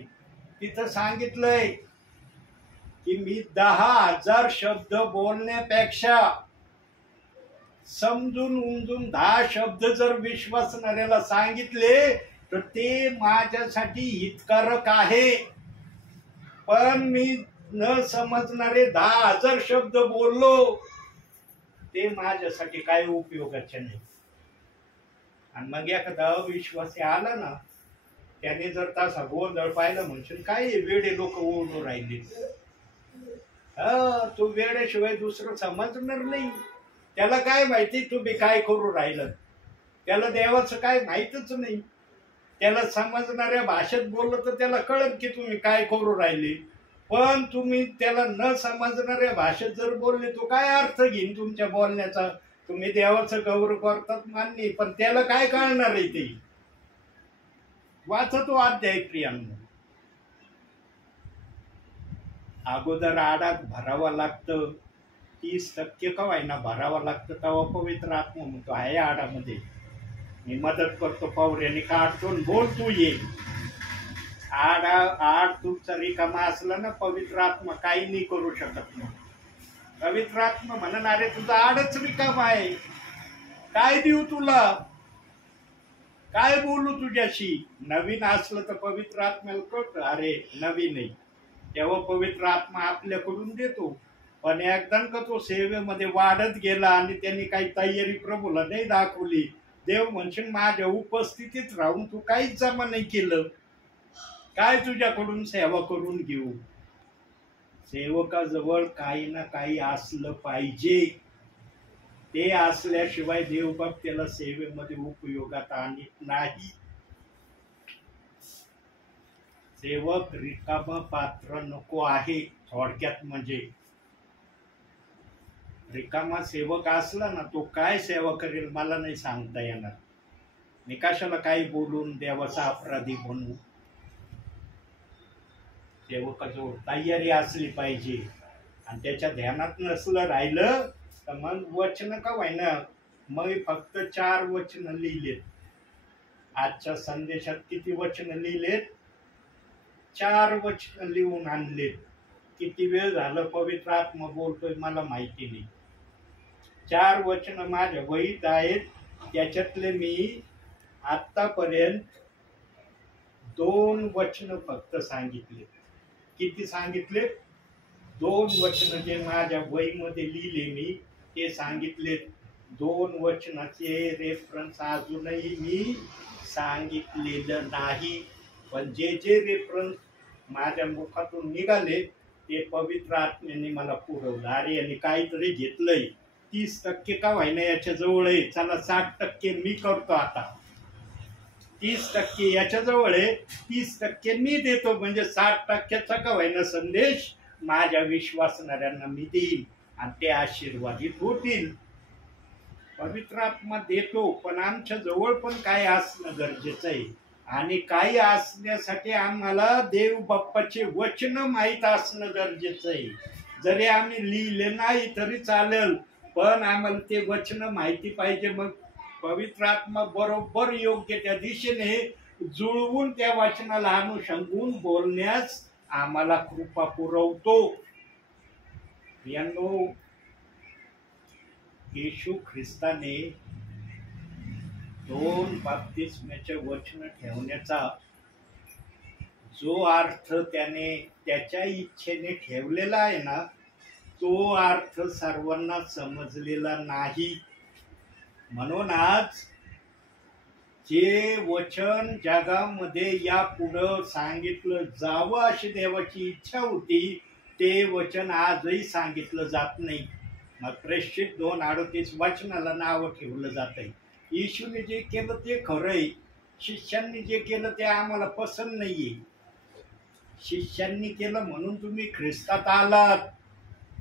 तिथं सांगितलंय की मी 10,000 शब्द बोलण्यापेक्षा समजून उमजून 10 शब्द जर विश्वासणाऱ्याला सांगितले तर ते माझ्यासाठी हितकारक आहे. पण मी न समजणारे 10,000 शब्द बोललो ते माझ्यासाठी काय उपयोगाचे नाही. आणि मग एखादा अविश्वासी आला ना, त्याने जर तसा गोंधळ पाहिलं म्हणशील काय वेडे लोक ओढून राहिले. तू वेड्याशिवाय दुसरं समजणार नाही. त्याला काय माहिती तुम्ही काय करू राहिलं. त्याला देवाचं काय माहितच नाही. त्याला समजणाऱ्या भाषेत बोललं तर त्याला कळत की तुम्ही काय करू राहिले. पण तुम्ही त्याला न समजणाऱ्या भाषेत जर बोलले तो काय अर्थ घेईन तुमच्या बोलण्याचा. तुम्ही देवाचं गौरव करतात मान्य, पण त्याला काय कळणार आहे ते. वाचा तो अध्याय प्रियांनो. अगोदर आडात भरावा लागतं, 30% का व्हायना भरावं लागतं, तेव्हा पवित्र आत्मा म्हणतो आहे आडामध्ये मी मदत करतो. पावऱ्याने काढतो बोल तू ये. आड तुमचा रिकामा असला ना, पवित्र आत्मा काही नाही करू शकत नाही. पवित्र आत्मा म्हणणारे तुझा आडच रिकामा आहे, काय देऊ तुला, काय बोलू तुझ्याशी. नवीन असलं तर पवित्र आत्म्याला कळतं अरे नवीन आहे, तेव्हा पवित्र आत्मा आपल्याकडून देतो. पण एकदा का तो सेवेमध्ये वाढत गेला आणि त्यांनी काही तयारी प्रभूला नाही दाखवली, देव म्हणशील माझ्या उपस्थितीत राहून तू काहीच जमा नाही केलं, काय तुझ्याकडून सेवा करून घेऊ. सेवकाजवळ काही ना काही असलं पाहिजे. ते असल्याशिवाय देवबाप त्याला सेवेमध्ये उपयोगात आणत नाही. सेवक रिकामा पात्र नको आहे. थोडक्यात म्हणजे रिकामा सेवक असला ना, तो काय सेवा करेल मला नाही सांगता येणार. मी कशाला काही बोलून देवाचा अपराधी बनू. सेवकाजवळ तयारी असली पाहिजे. आणि त्याच्या ध्यानात नसलं राहिलं तर मग वचन का व्हायना. मग फक्त 4 वचन लिहिलेत. आजच्या संदेशात किती वचन लिहिलेत? 4 वचन लिहून आणलेत. किती वेळ झालं पवित्र आत्मा बोलतोय मला माहिती नाही. 4 वचन माझ्या वहीत आहेत. त्याच्यातले मी आतापर्यंत 2 वचन फक्त सांगितले. किती सांगितले? 2 वचन जे माझ्या वहीमध्ये लिहिले मी ते सांगितले. 2 वचनाचे रेफरन्स अजूनही मी सांगितलेलं नाही. पण जे रेफरन्स माझ्या मुखातून निघाले ते पवित्र आत्म्याने मला पुरवलं. अरे यांनी काहीतरी घेतलंय. 30% का व्हायना याच्या जवळ आहे, चला 60% मी करतो. आता 30% याच्या जवळ आहे, 30% मी देतो. म्हणजे 60%चा का व्हायना संदेश माझ्या विश्वासणाऱ्यांना मी देईन आणि ते आशीर्वादित होतील. पवित्र आत्मा देतो, पण आमच्या जवळ पण काय असणं गरजेचं आहे. आणि काही असण्यासाठी आम्हाला देव बाप्पाचे वचन माहीत असणं गरजेचं आहे. जरी आम्ही लिहिले नाही तरी चालेल, पण आम्हाला ते वचन माहिती पाहिजे. मग पवित्र आत्मा बरोबर योग्य त्या दिशेने जुळवून त्या वचनाला अनुषंगून बोलण्यास आम्हाला कृपा पुरवतो. यांनो, येशू ख्रिस्ताने 2 बाप्तिस्म्याचे वचन ठेवण्याचा जो अर्थ त्याने त्याच्या इच्छेने ठेवलेला आहे ना, तो अर्थ सर्वांना समजलेला नाही. म्हणून आज जे वचन जगामध्ये या पुढं सांगितलं जावं अशी देवाची इच्छा होती, ते वचन आजही सांगितलं जात नाही. मग प्रेषित 2:38 वचनाला नाव ठेवलं जात आहे. येशूने जे केलं ते खरंय, शिष्यांनी जे केलं ते आम्हाला पसंत नाहीये. शिष्यांनी केलं म्हणून तुम्ही ख्रिस्तात आलात.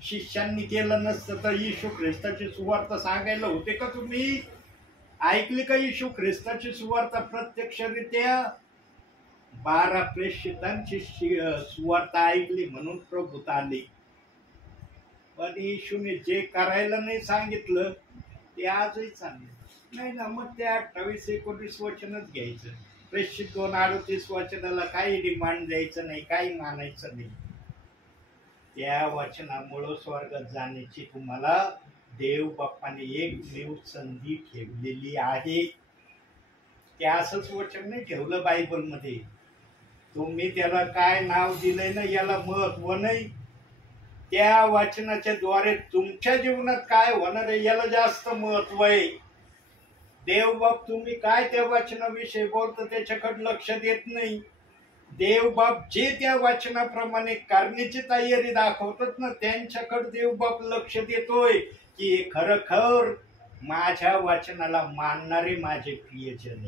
शिष्यांनी केलं नसतं तर येशू ख्रिस्ताची सुवार्ता सांगायला होते का तुम्ही? ऐकली का येशू ख्रिस्ताची सुवार्ता प्रत्यक्षरित्या? 12 प्रेषितांची सुवार्ता ऐकली म्हणून प्रभूत आले. पण येशूने जे करायला नाही सांगितलं ते आजही चालले नाही ना. मग ते 28-19 वचनच घ्यायचं. प्रेषित 2:38 वचनाला काही डिमांड द्यायचं नाही, काही मानायचं नाही. त्या वचनामुळं स्वर्गात जाण्याची तुम्हाला देव बाप्पाने एकमेव संधी ठेवलेली आहे. ते असंच वचन नाही ठेवलं बायबलमध्ये. तुम्ही त्याला काय नाव दिलंय ना याला महत्व नाही. त्या वचनाच्या द्वारे तुमच्या जीवनात काय होणार आहे याला जास्त महत्व आहे. देवबाप तुम्ही काय त्या वचनाविषयी बोलता त्याच्याकडे लक्ष देत नाही. देवबाप जे त्या वचनाप्रमाणे करण्याची तयारी दाखवतात ना त्यांच्याकडे देवबाप लक्ष देतोय की खरखर माझ्या वचनाला मानणारे माझे प्रियजन.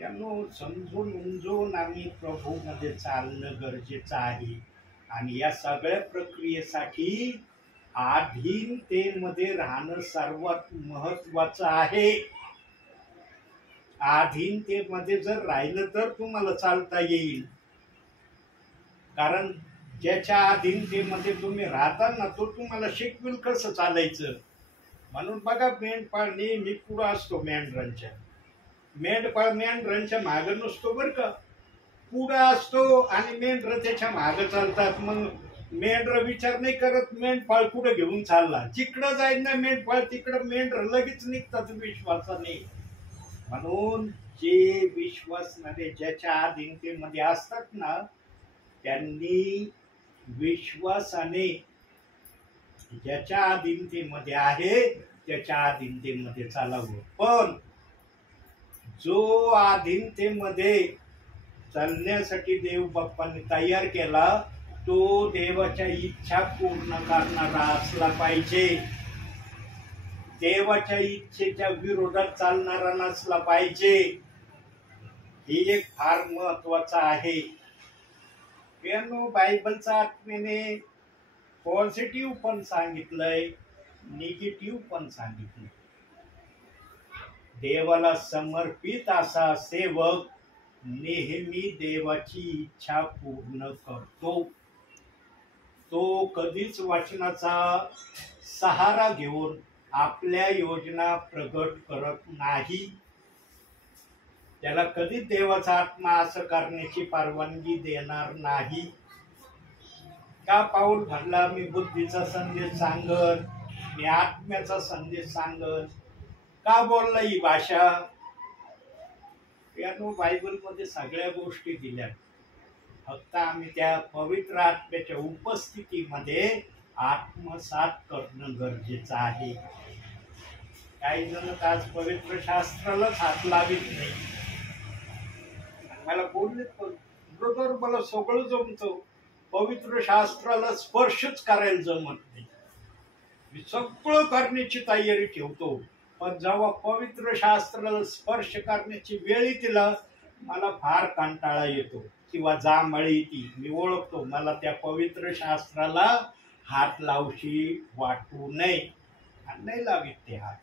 यानो समजून उमजून आम्ही प्रभूमध्ये चालणं गरजेचं आहे. आणि या सगळ्या प्रक्रियेसाठी अधीनतेमध्ये राहणं सर्वात महत्वाचं आहे. अधीनतेमध्ये जर राहिलं तर तुम्हाला चालता येईल. कारण ज्याच्या अधीनतेमध्ये तुम्ही राहता ना तो तुम्हाला शिकवेल कसं चालायचं. म्हणून बघा मेंढपाळ नेहमी पुढं असतो मेंढरांच्या. मेंढपाळ मेंढरांच्या मागं नसतो बरं का, पुढं असतो आणि मेंढर त्याच्या मागं चालतात. मग मेंढर विचार नाही करत मेंढपाळ कुठं घेऊन चालला. जिकडं जाईल ना मेंढपाळ तिकडं मेंढर लगेच निघतात विश्वासाने. म्हणून जे विश्वासमध्ये ज्याच्या अधीनतेमध्ये असतात ना त्यांनी विश्वासाने ज्याच्या अधीनतेमध्ये आहे त्याच्या अधीनतेमध्ये चालावं. पण जो अधीनतेमध्ये चालण्यासाठी देव बाप्पाने तयार केला तो देवाच्या इच्छा पूर्ण करणारा असला पाहिजे. देवाच्या इच्छेच्या विरोधात चालणारा नसला पाहिजे. हे एक फार महत्वाचं आहे. बायबलच्या आत्म्याने पॉझिटिव्ह पण सांगितलंय, निगेटिव्ह पण सांगितलंय. देवाला समर्पित असा सेवक नेहमी देवाची इच्छा पूर्ण करतो. तो कधीच वचनाचा सहारा घेऊन आपल्या योजना प्रगट करत नाही. त्याला कधीच देवाचा आत्मा असं करण्याची परवानगी देणार नाही. का पाऊल म्हणला मी बुद्धीचा संदेश सांगत, मी आत्म्याचा संदेश सांगत. का बोलला ही भाषा? यानो बायबलमध्ये सगळ्या गोष्टी दिल्या. फक्त आम्ही त्या पवित्र आत्म्याच्या उपस्थितीमध्ये आत्मसात करणं गरजेचं आहे. काही जण आज पवित्र शास्त्रालाच हात लावित नाही. मला बोलले बरोबर मला सगळं जमतं, पवित्र शास्त्राला स्पर्शच करायला जमत नाही. मी सगळं करण्याची तयारी ठेवतो पण जेव्हा पवित्र शास्त्राला स्पर्श करण्याची वेळ येते मला फार कंटाळा येतो किंवा जांभळी येते. मी ओळखतो मला त्या पवित्र शास्त्राला हात लावशी वाटू नये आणि नाही लावित ते हात.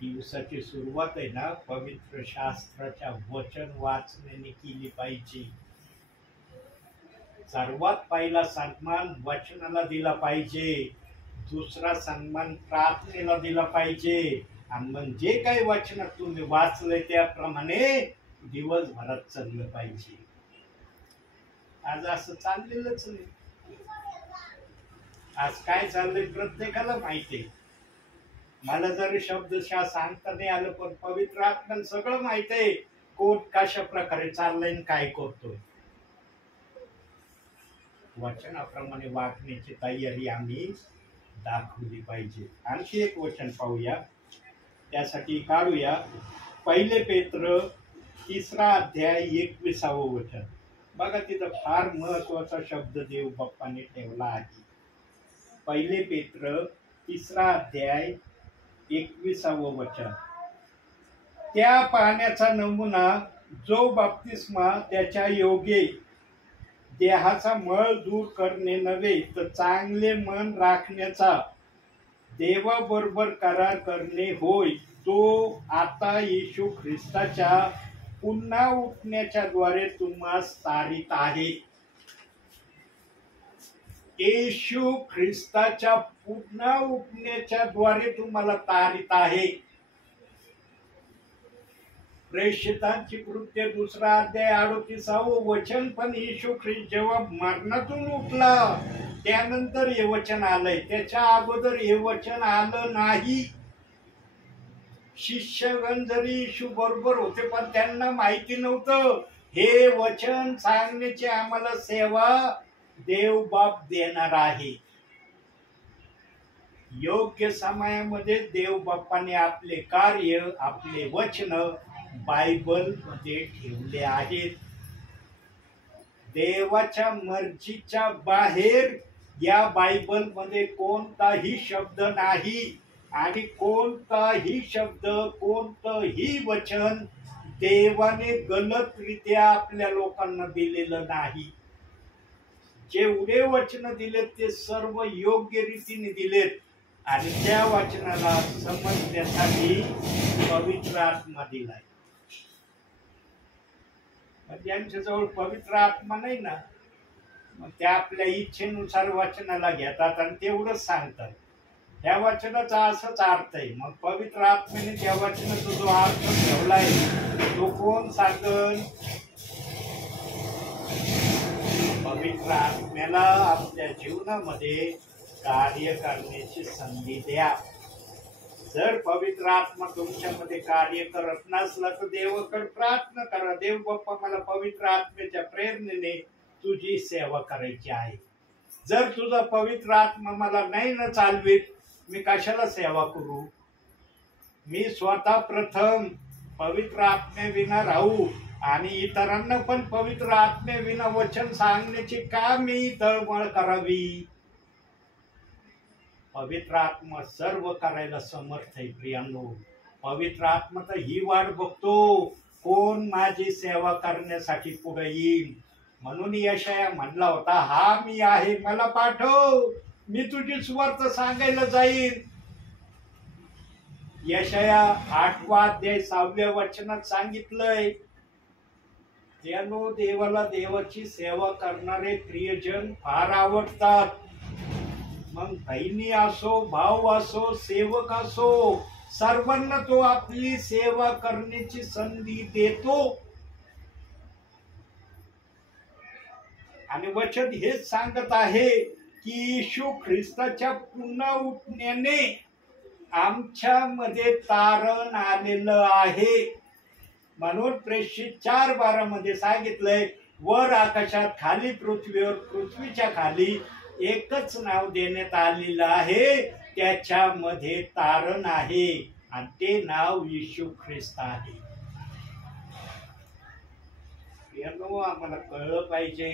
दिवसाची सुरुवात आहे ना पवित्र शास्त्राच्या वचन वाचण्याने केली पाहिजे. सर्वात पहिला सन्मान वचनाला दिला पाहिजे, दुसरा सन्मान प्रार्थनेला दिला पाहिजे आणि मग जे काही वचनात तुम्ही वाचलंय त्याप्रमाणे दिवसभरात चाललं पाहिजे. आज असं चाललेलंच नाही. आज काय चाललंय प्रत्येकाला माहिती आहे. मला जरी शब्दशः सांगता नाही आलं पण पवित्र आत्म्याला सगळं माहित आहे. कोण कशा प्रकारे चाललंय आणि काय करतोय. वचनाप्रमाणे वागण्याची तयारी आम्ही दाखवली पाहिजे. आणखी एक वचन पाहूया, त्यासाठी काढूया 1 पेत्र 3 अध्याय 21 वचन. बघा तिथं फार महत्वाचा शब्द देव बाप्पाने ठेवला आहे. 1 पेत्र 3 अध्याय 21 वचन. त्या पाण्याचा नमुना जो बाप्तिस्मा त्याच्या योगे देहाचा मळ दूर करणे नव्हे तर चांगले मन राखण्याचा देवाबरोबर करार करणे होय, तो आता येशू ख्रिस्ताच्या पुन्हा उठण्याच्या द्वारे तुम्हास तारीत आहे. येशू ख्रिस्ताच्या पुन्हा उठण्याच्या द्वारे तुम्हाला तारीत आहे. प्रेषितांची कृत्य 2 अध्याय 38 वचन. पण येशू ख्रिस्त जेव्हा मरणातून उठला त्यानंतर हे वचन आलंय, त्याच्या अगोदर हे वचन आलं नाही. शिष्यगण जरी येशू बरोबर होते पण त्यांना माहिती नव्हतं हे वचन सांगण्याची आम्हाला सेवा देव बाप देणार आहे. योग्य समयामध्ये देव बाप्पाने आपले कार्य, आपले वचन बायबल मध्ये ठेवले आहेत. देवाच्या मर्जीच्या बाहेर या बायबल मध्ये कोणताही शब्द नाही आणि कोणताही शब्द, कोणतंही वचन देवाने गलतरित्या आपल्या लोकांना दिलेलं नाही. जेवढे वचन दिलेत ते सर्व योग्य रीतीने दिलेत आणि त्या वचनाला समजण्यासाठी पवित्र आत्मा दिलाय. ज्यांच्याजवळ पवित्र आत्मा नाही ना, मग त्या आपल्या इच्छेनुसार वचनाला घेतात आणि तेवढंच सांगतात. त्या वचनाचा असंच अर्थ आहे. मग पवित्र आत्म्याने त्या वचनाचा जो अर्थ ठेवलाय तो कोण सांगल? पवित्र आत्म्याला आपल्या जीवनामध्ये कार्य करण्याची संधी द्या. जर पवित्र आत्मा तुमच्यामध्ये कार्य करत नसला तर देवाकडे प्रार्थना करा, देव बाप्पा मला पवित्र आत्म्याच्या प्रेरणेने तुझी सेवा करायची आहे. जर तुझा पवित्र आत्मा मला नाही न चालवीत, मी कशाला सेवा करू? मी स्वतः प्रथम पवित्र आत्म्याविना राहू आणि इतरांना पण पवित्र आत्म्याविना वचन सांगण्याची का मी तळमळ करावी? पवित्र आत्मा सर्व करायला समर्थ आहे. प्रियांनो, पवित्र आत्मा तर ही वाट बघतो कोण माझी सेवा करण्यासाठी पुढे येईल. म्हणून यशाया म्हणला होता, हा मी आहे, मला पाठव, मी तुझी सुवार्ता सांगायला जाईल. यशाया 8 अध्याय 6 वचनात सांगितलंय. त्यानो देवाला देवाची सेवा करणारे प्रियजन फार आवडतात. मग बहिणी असो, भाऊ असो, सेवक असो, सर्वांना तो आपली सेवा करण्याची संधी देतो. आणि वचन हेच सांगत आहे की येशू ख्रिस्ताच्या पुन्हा उठण्याने आमच्यामध्ये तारण आलेलं आहे. म्हणून प्रेषित 4:12 मध्ये सांगितलंय, वर आकाशात खाली पृथ्वीवर, पृथ्वीच्या खाली एकच नाव देण्यात आलेलं आहे, त्याच्यामध्ये तारण आहे आणि ते नाव येशू ख्रिस्त आहे. आम्हाला कळलं पाहिजे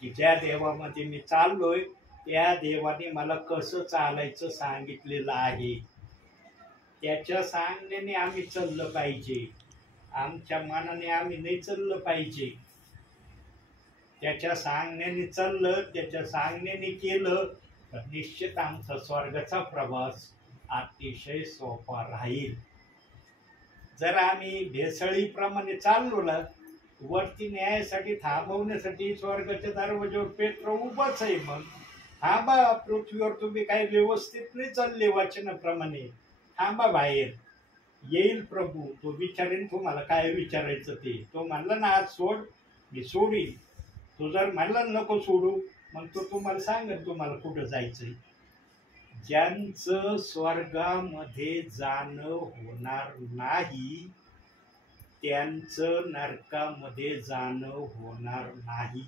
की ज्या देवामध्ये मी चाललोय त्या देवाने मला कसं चालायचं सांगितलेलं आहे. त्याच्या सांगण्याने आम्ही चाललं पाहिजे. आमच्या मनाने आम्ही नाही चाललं पाहिजे. त्याच्या सांगण्याने चाललं, त्याच्या सांगण्याने केलं तर निश्चित आमचा स्वर्गाचा प्रवास अतिशय सोपा राहील. जर आम्ही भेसळीप्रमाणे चाललो ना, वरती न्यायासाठी थांबवण्यासाठी स्वर्गाच्या दरवाजावर पेत्र उभाच आहे. मग थांबा, पृथ्वीवर तुम्ही काही व्यवस्थित नाही चालले वचनाप्रमाणे, थांबा, बाहेर येईल प्रभू, तो विचारेन तुम्हाला काय विचारायचं ते. तो म्हणला ना आज सोड, मी सोडीन. तो जर म्हणला नको सोडू, मग तो तुम्हाला सांगेल तुम्हाला कुठं जायचंय. ज्यांचं स्वर्गामध्ये जाणं होणार नाही त्यांचं नरकामध्ये जाणं होणार नाही,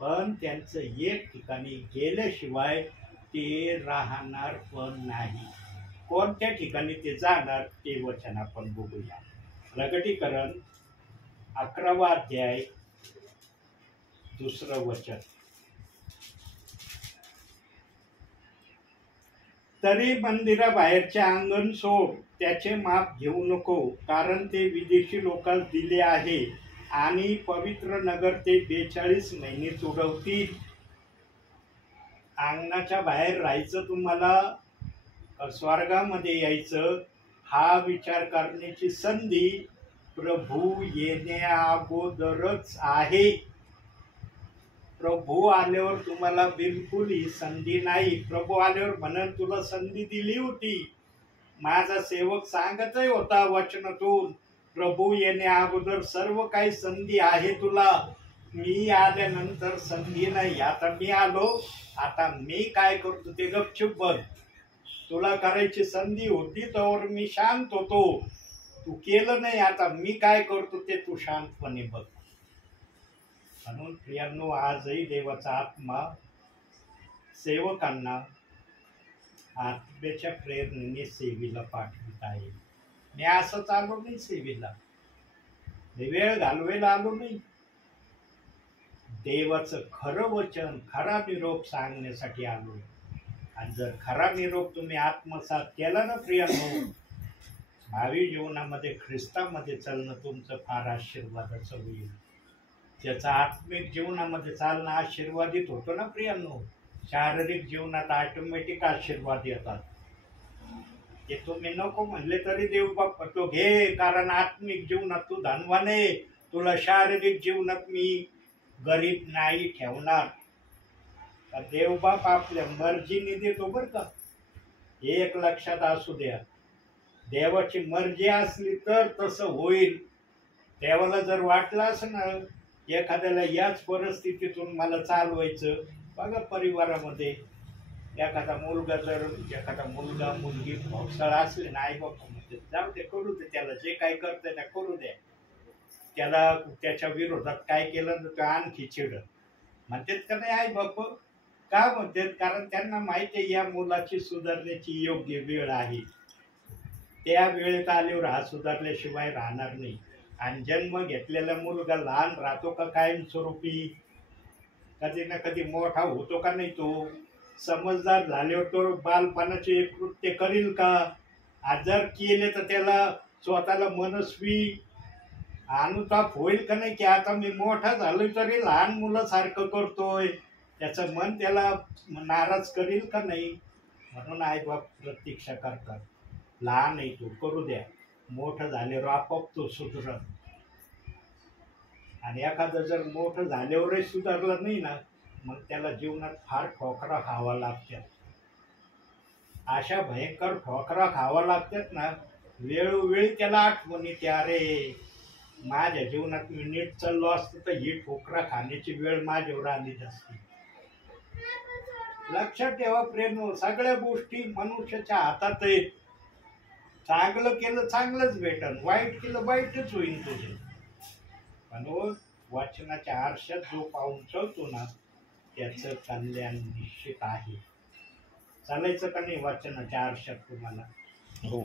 पण त्यांचं एक ठिकाणी गेल्याशिवाय ते राहणार पण नाही. कोणत्या ठिकाणी ते जाणार ते वचन आपण बघूया. प्रकटीकरण 11वा अध्याय 2 वचन. तरी मंदिराबाहेरचे अंगण सोड, त्याचे माप घेऊ नको, कारण ते विदेशी लोकांस दिले आहे आणि पवित्र नगर ते 42 महिने तुडवतील. अंगणाच्या बाहेर राहायचं तुम्हाला स्वर्गामध्ये यायचं, हा विचार करण्याची संधी प्रभू येण्या अगोदरच आहे. प्रभू आल्यावर तुम्हाला बिलकुल ही संधी नाही. प्रभू आल्यावर म्हणून तुला संधी दिली होती. माझा सेवक सांगतही होता वचनातून, प्रभू येण्या अगोदर सर्व काही संधी आहे तुला. मी आल्यानंतर संधी नाही. आता मी आलो, आता मी काय करतो ते गपचूप बघ. तुला करायची संधी होती तर मी शांत होतो, तू केलं नाही. आता मी काय करतो ते तू शांतपणे बघ. म्हणून प्रियांनो, आजही देवाचा आत्मा सेवकांना आत्म्याच्या प्रेरणेने सेवेला पाठवित आहे. मी असंच आलो नाही सेवेला, वेळ घालवायला आलो नाही. देवाचं खरं वचन, खरा निरोप सांगण्यासाठी आलो. आणि जर खरा निरोप तुम्ही आत्मसात केला ना प्रियांनो, भावी जीवनामध्ये ख्रिस्तामध्ये चालणं तुमचं फार आशीर्वादाचं होईल. त्याचा आत्मिक जीवनामध्ये चालणं आशीर्वादित होतं ना प्रियांनो. शारीरिक जीवनात ऑटोमॅटिक आशीर्वाद येतात. ते तुम्ही नको म्हणले तरी देव बाप तो घे, कारण आत्मिक जीवनात तू धनवान आहे. तुला शारीरिक जीवनात मी गरीब नाही ठेवणार. देव बाप आपल्या मर्जीने देतो बरं का, एक लक्षात असू द्या. देवाची मर्जी असली तर तसं होईल. देवाला जर वाटलं असं ना एखाद्याला याच परिस्थितीतून मला चालवायचं, बघा परिवारामध्ये एखादा मुलगा मुलगी भोगसाळ असले ना, आई बाप म्हणते जाऊ दे, करू दे, त्याला जे काय करतंय ना करू द्या. त्याला त्याच्या विरोधात काय केलं तर आणखी चिड म्हणतात का नाही आई बाप? का म्हणतात? कारण त्यांना माहिती आहे या मुलाची सुधारण्याची योग्य वेळ आहे. त्या वेळेत आल्यावर हा सुधारल्याशिवाय राहणार नाही. आणि जन्म घेतलेला मुलगा लहान राहतो का कायमस्वरूपी? कधी ना कधी मोठा होतो का नाही? तो समजदार झाल्यावर तो बालपणाचे कृत्य करील का? आजार केले तर त्याला स्वतःला मनस्वी अनुताप होईल का नाही की आता मी मोठा झालोय तरी लहान मुलासारखं करतोय? त्याचं मन त्याला नाराज करील का नाही? म्हणून आई बाप प्रतीक्षा करतात, लहान आहे तू करू द्या, मोठं झाल्यावर आपोआप तो सुधरत. आणि एखादं जर मोठं झाल्यावरही सुधारलं नाही ना, मग त्याला जीवनात फार ठोकरा खावा लागतात. अशा भयंकर ठोकरा खावा लागतात ना, वेळोवेळी त्याला आठवण येते, अरे माझ्या जीवनात मी नीट चाललो असतो तर ही ठोकरा खाण्याची वेळ माझ्यावर आली नसती. लक्षात ठेवा प्रेम, सगळ्या गोष्टी मनुष्याच्या हातात आहेत. चांगलं केलं चांगलंच भेटल, वाईट केलं वाईटच होईल तुझे. पण वचनाच्या आरशात जो पाहून चलतो ना त्याचं कल्याण निश्चित आहे. चालायचं का नाही वचनाच्या आरशात तुम्हाला? हो.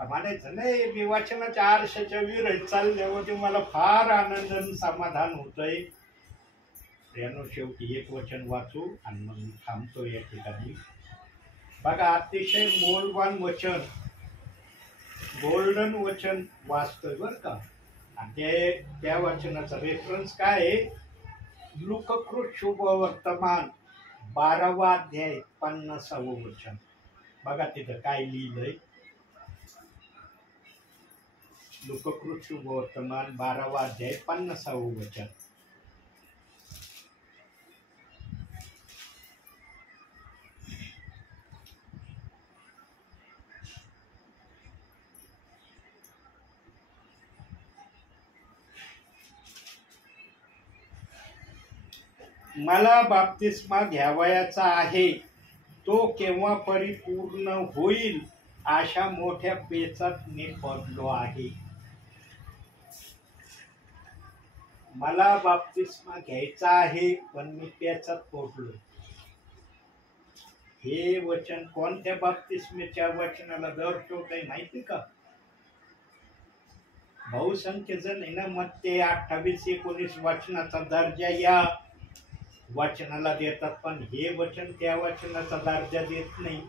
म्हणायचं नाही मी वचनाच्या आरशाच्या विरहित चालल्यावर मला फार आनंद आणि समाधान होतंय. त्यानं शेवटी एक वचन वाचू आणि मग मी थांबतो या ठिकाणी. बघा, अतिशय मौल्यवान वचन, गोल्डन वचन वाचतोय बरं का. आणि त्या वचनाचा रेफरन्स काय आहे? लूककृत शुभ वर्तमान 12वा अध्याय 50वं वचन. बघा तिथं काय लिहिलंय. लूककृत शुभ वर्तमान 12वा अध्याय 50वं वचन. मला बाप्तिस्मा घ्यावयाचा आहे, तो केव्हा परिपूर्ण होईल अशा मोठ्या पेचात मी पडलो आहे. मला बाप्तिस्मा घ्यायचा आहे, पण मी पेचात पडलो. हे वचन कोणत्या बाप्तिस्मेच्या वचनाला दर्शवतंय माहिती का? बहुसंख्य जण आहे ना, मत्ते 28-19 वचनाचा दर्जा या वचनाला देतात, पण हे वचन त्या वचनाचा दर्जा देत नाही.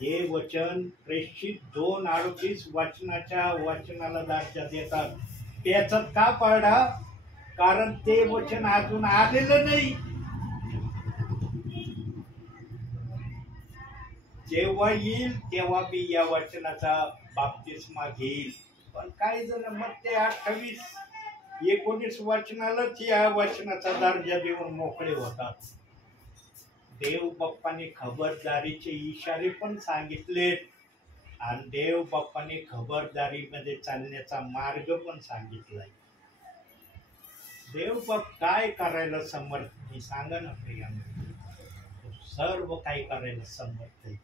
हे वचन प्रेषित 2:38 वचनाला दर्जा देतात. त्याच्यात का पडा? कारण ते वचन अजून आलेलं नाही. जेव्हा येईल तेव्हा मी या वचनाचा बाप्तिस्मा घेईल. पण काही जण मत्ते 28-19 वचनालाच या वचनाचा दर्जा देऊन मोकळे होतात. देव बाप्पाने खबरदारीचे इशारे पण सांगितलेत आणि देव बाप्पाने खबरदारीमध्ये चालण्याचा मार्ग पण सांगितलाय. देव बाप काय करायला समर्थ आहे सांगा ना प्रियांनो. सर्व काही करायला समर्थ आहे.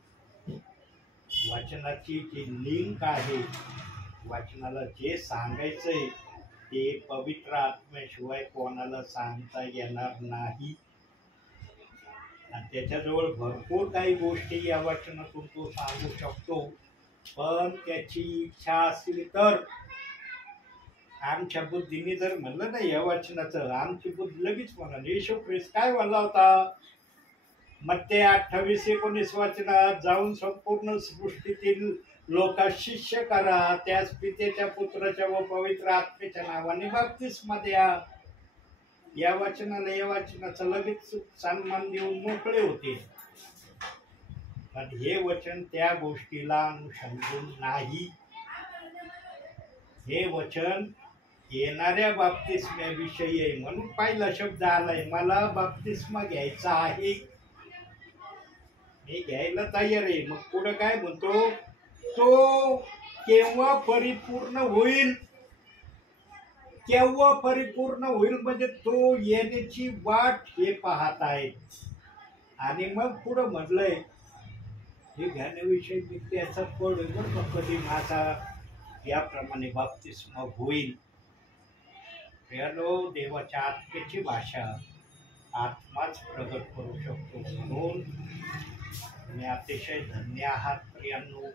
वचनाची जी लिंक आहे, वचनाला जे सांगायचंय ते पवित्र आत्म्याशिवाय कोणाला सांगता येणार नाही. आणि त्याच्याजवळ भरपूर काही गोष्टी या वचनातून तो सांगू शकतो, पण त्याची इच्छा असली तर. आमच्या बुद्धीने जर म्हणलं ना या वचनाचं, आमची बुद्धी लगेच म्हणाल येशू ख्रिस्त काय म्हणला होता? मत्ते 28-19 वचनात, जाऊन संपूर्ण सृष्टीतील लोकांस शिष्य करा, त्यास पित्याच्या, पुत्राच्या व पवित्र आत्म्याच्या नावाने बाप्तिस्मा द्या. या वचनाचा लगेच सन्मान देऊन मोकळे होते. पण हे वचन त्या गोष्टीला अनुसंधान नाही. हे वचन येणाऱ्या बाप्तिस्म्याविषयी आहे. म्हणून पहिला शब्द आलाय, मला बाप्तिस्मा घ्यायचा आहे. मी घ्यायला तयार आहे. मग पुढे काय म्हणतो? तो केव्हा परिपूर्ण होईल? केव्हा परिपूर्ण होईल म्हणजे तो येण्याची वाट हे पाहत आहे. आणि मग पुढं म्हटलंय हे घेण्याविषयी मी त्याचा पडेल बरं, कधी माझा याप्रमाणे बाप्तिस्मा होईल. प्रियानो, देवाच्या आत्म्याची भाषा आत्माच प्रगट करू शकतो. म्हणून तुम्ही अतिशय धन्य आहात प्रियांनो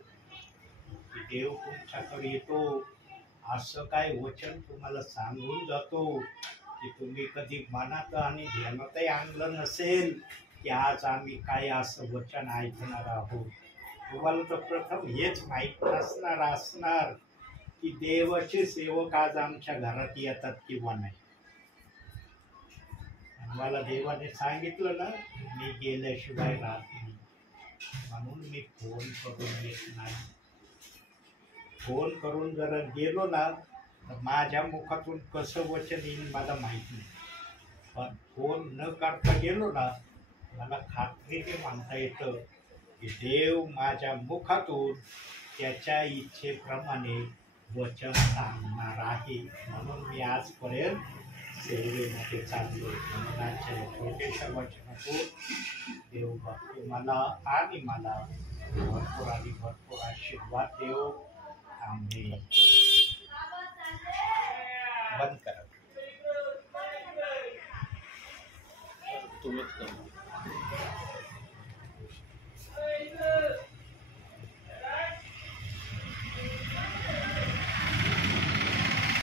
की देव तुमच्याकडे येतो, असं काय वचन तुम्हाला सांगून जातो की तुम्ही कधी मनात आणि ध्यानातही आणलं नसेल की आज आम्ही काय असं वचन ऐकणार आहोत. तुम्हाला तर प्रथम हेच माहीत असणार की देवाचे सेवक आज आमच्या घरात येतात किंवा नाही. मला देवाने सांगितलं ना, मी गेल्याशिवाय राहत नाही, म्हणून मी फोन करून येत नाही. फोन करून जर गेलो ना तर माझ्या मुखातून कसं वचन येईल मला माहित नाही. पण फोन न करता गेलो ना, मला खात्रीने म्हणता येतं की देव माझ्या मुखातून त्याच्या इच्छेप्रमाणे वचन सांगणार आहे. म्हणून मी आजपर्यंत सेवेमध्ये चाललो. म्हणून आजच्या छोट्याशा वचनातून देव तुम्हाला आणि मला भरपूर आणि भरपूर आशीर्वाद देव. आम्ही बंद करा. तुम्हीच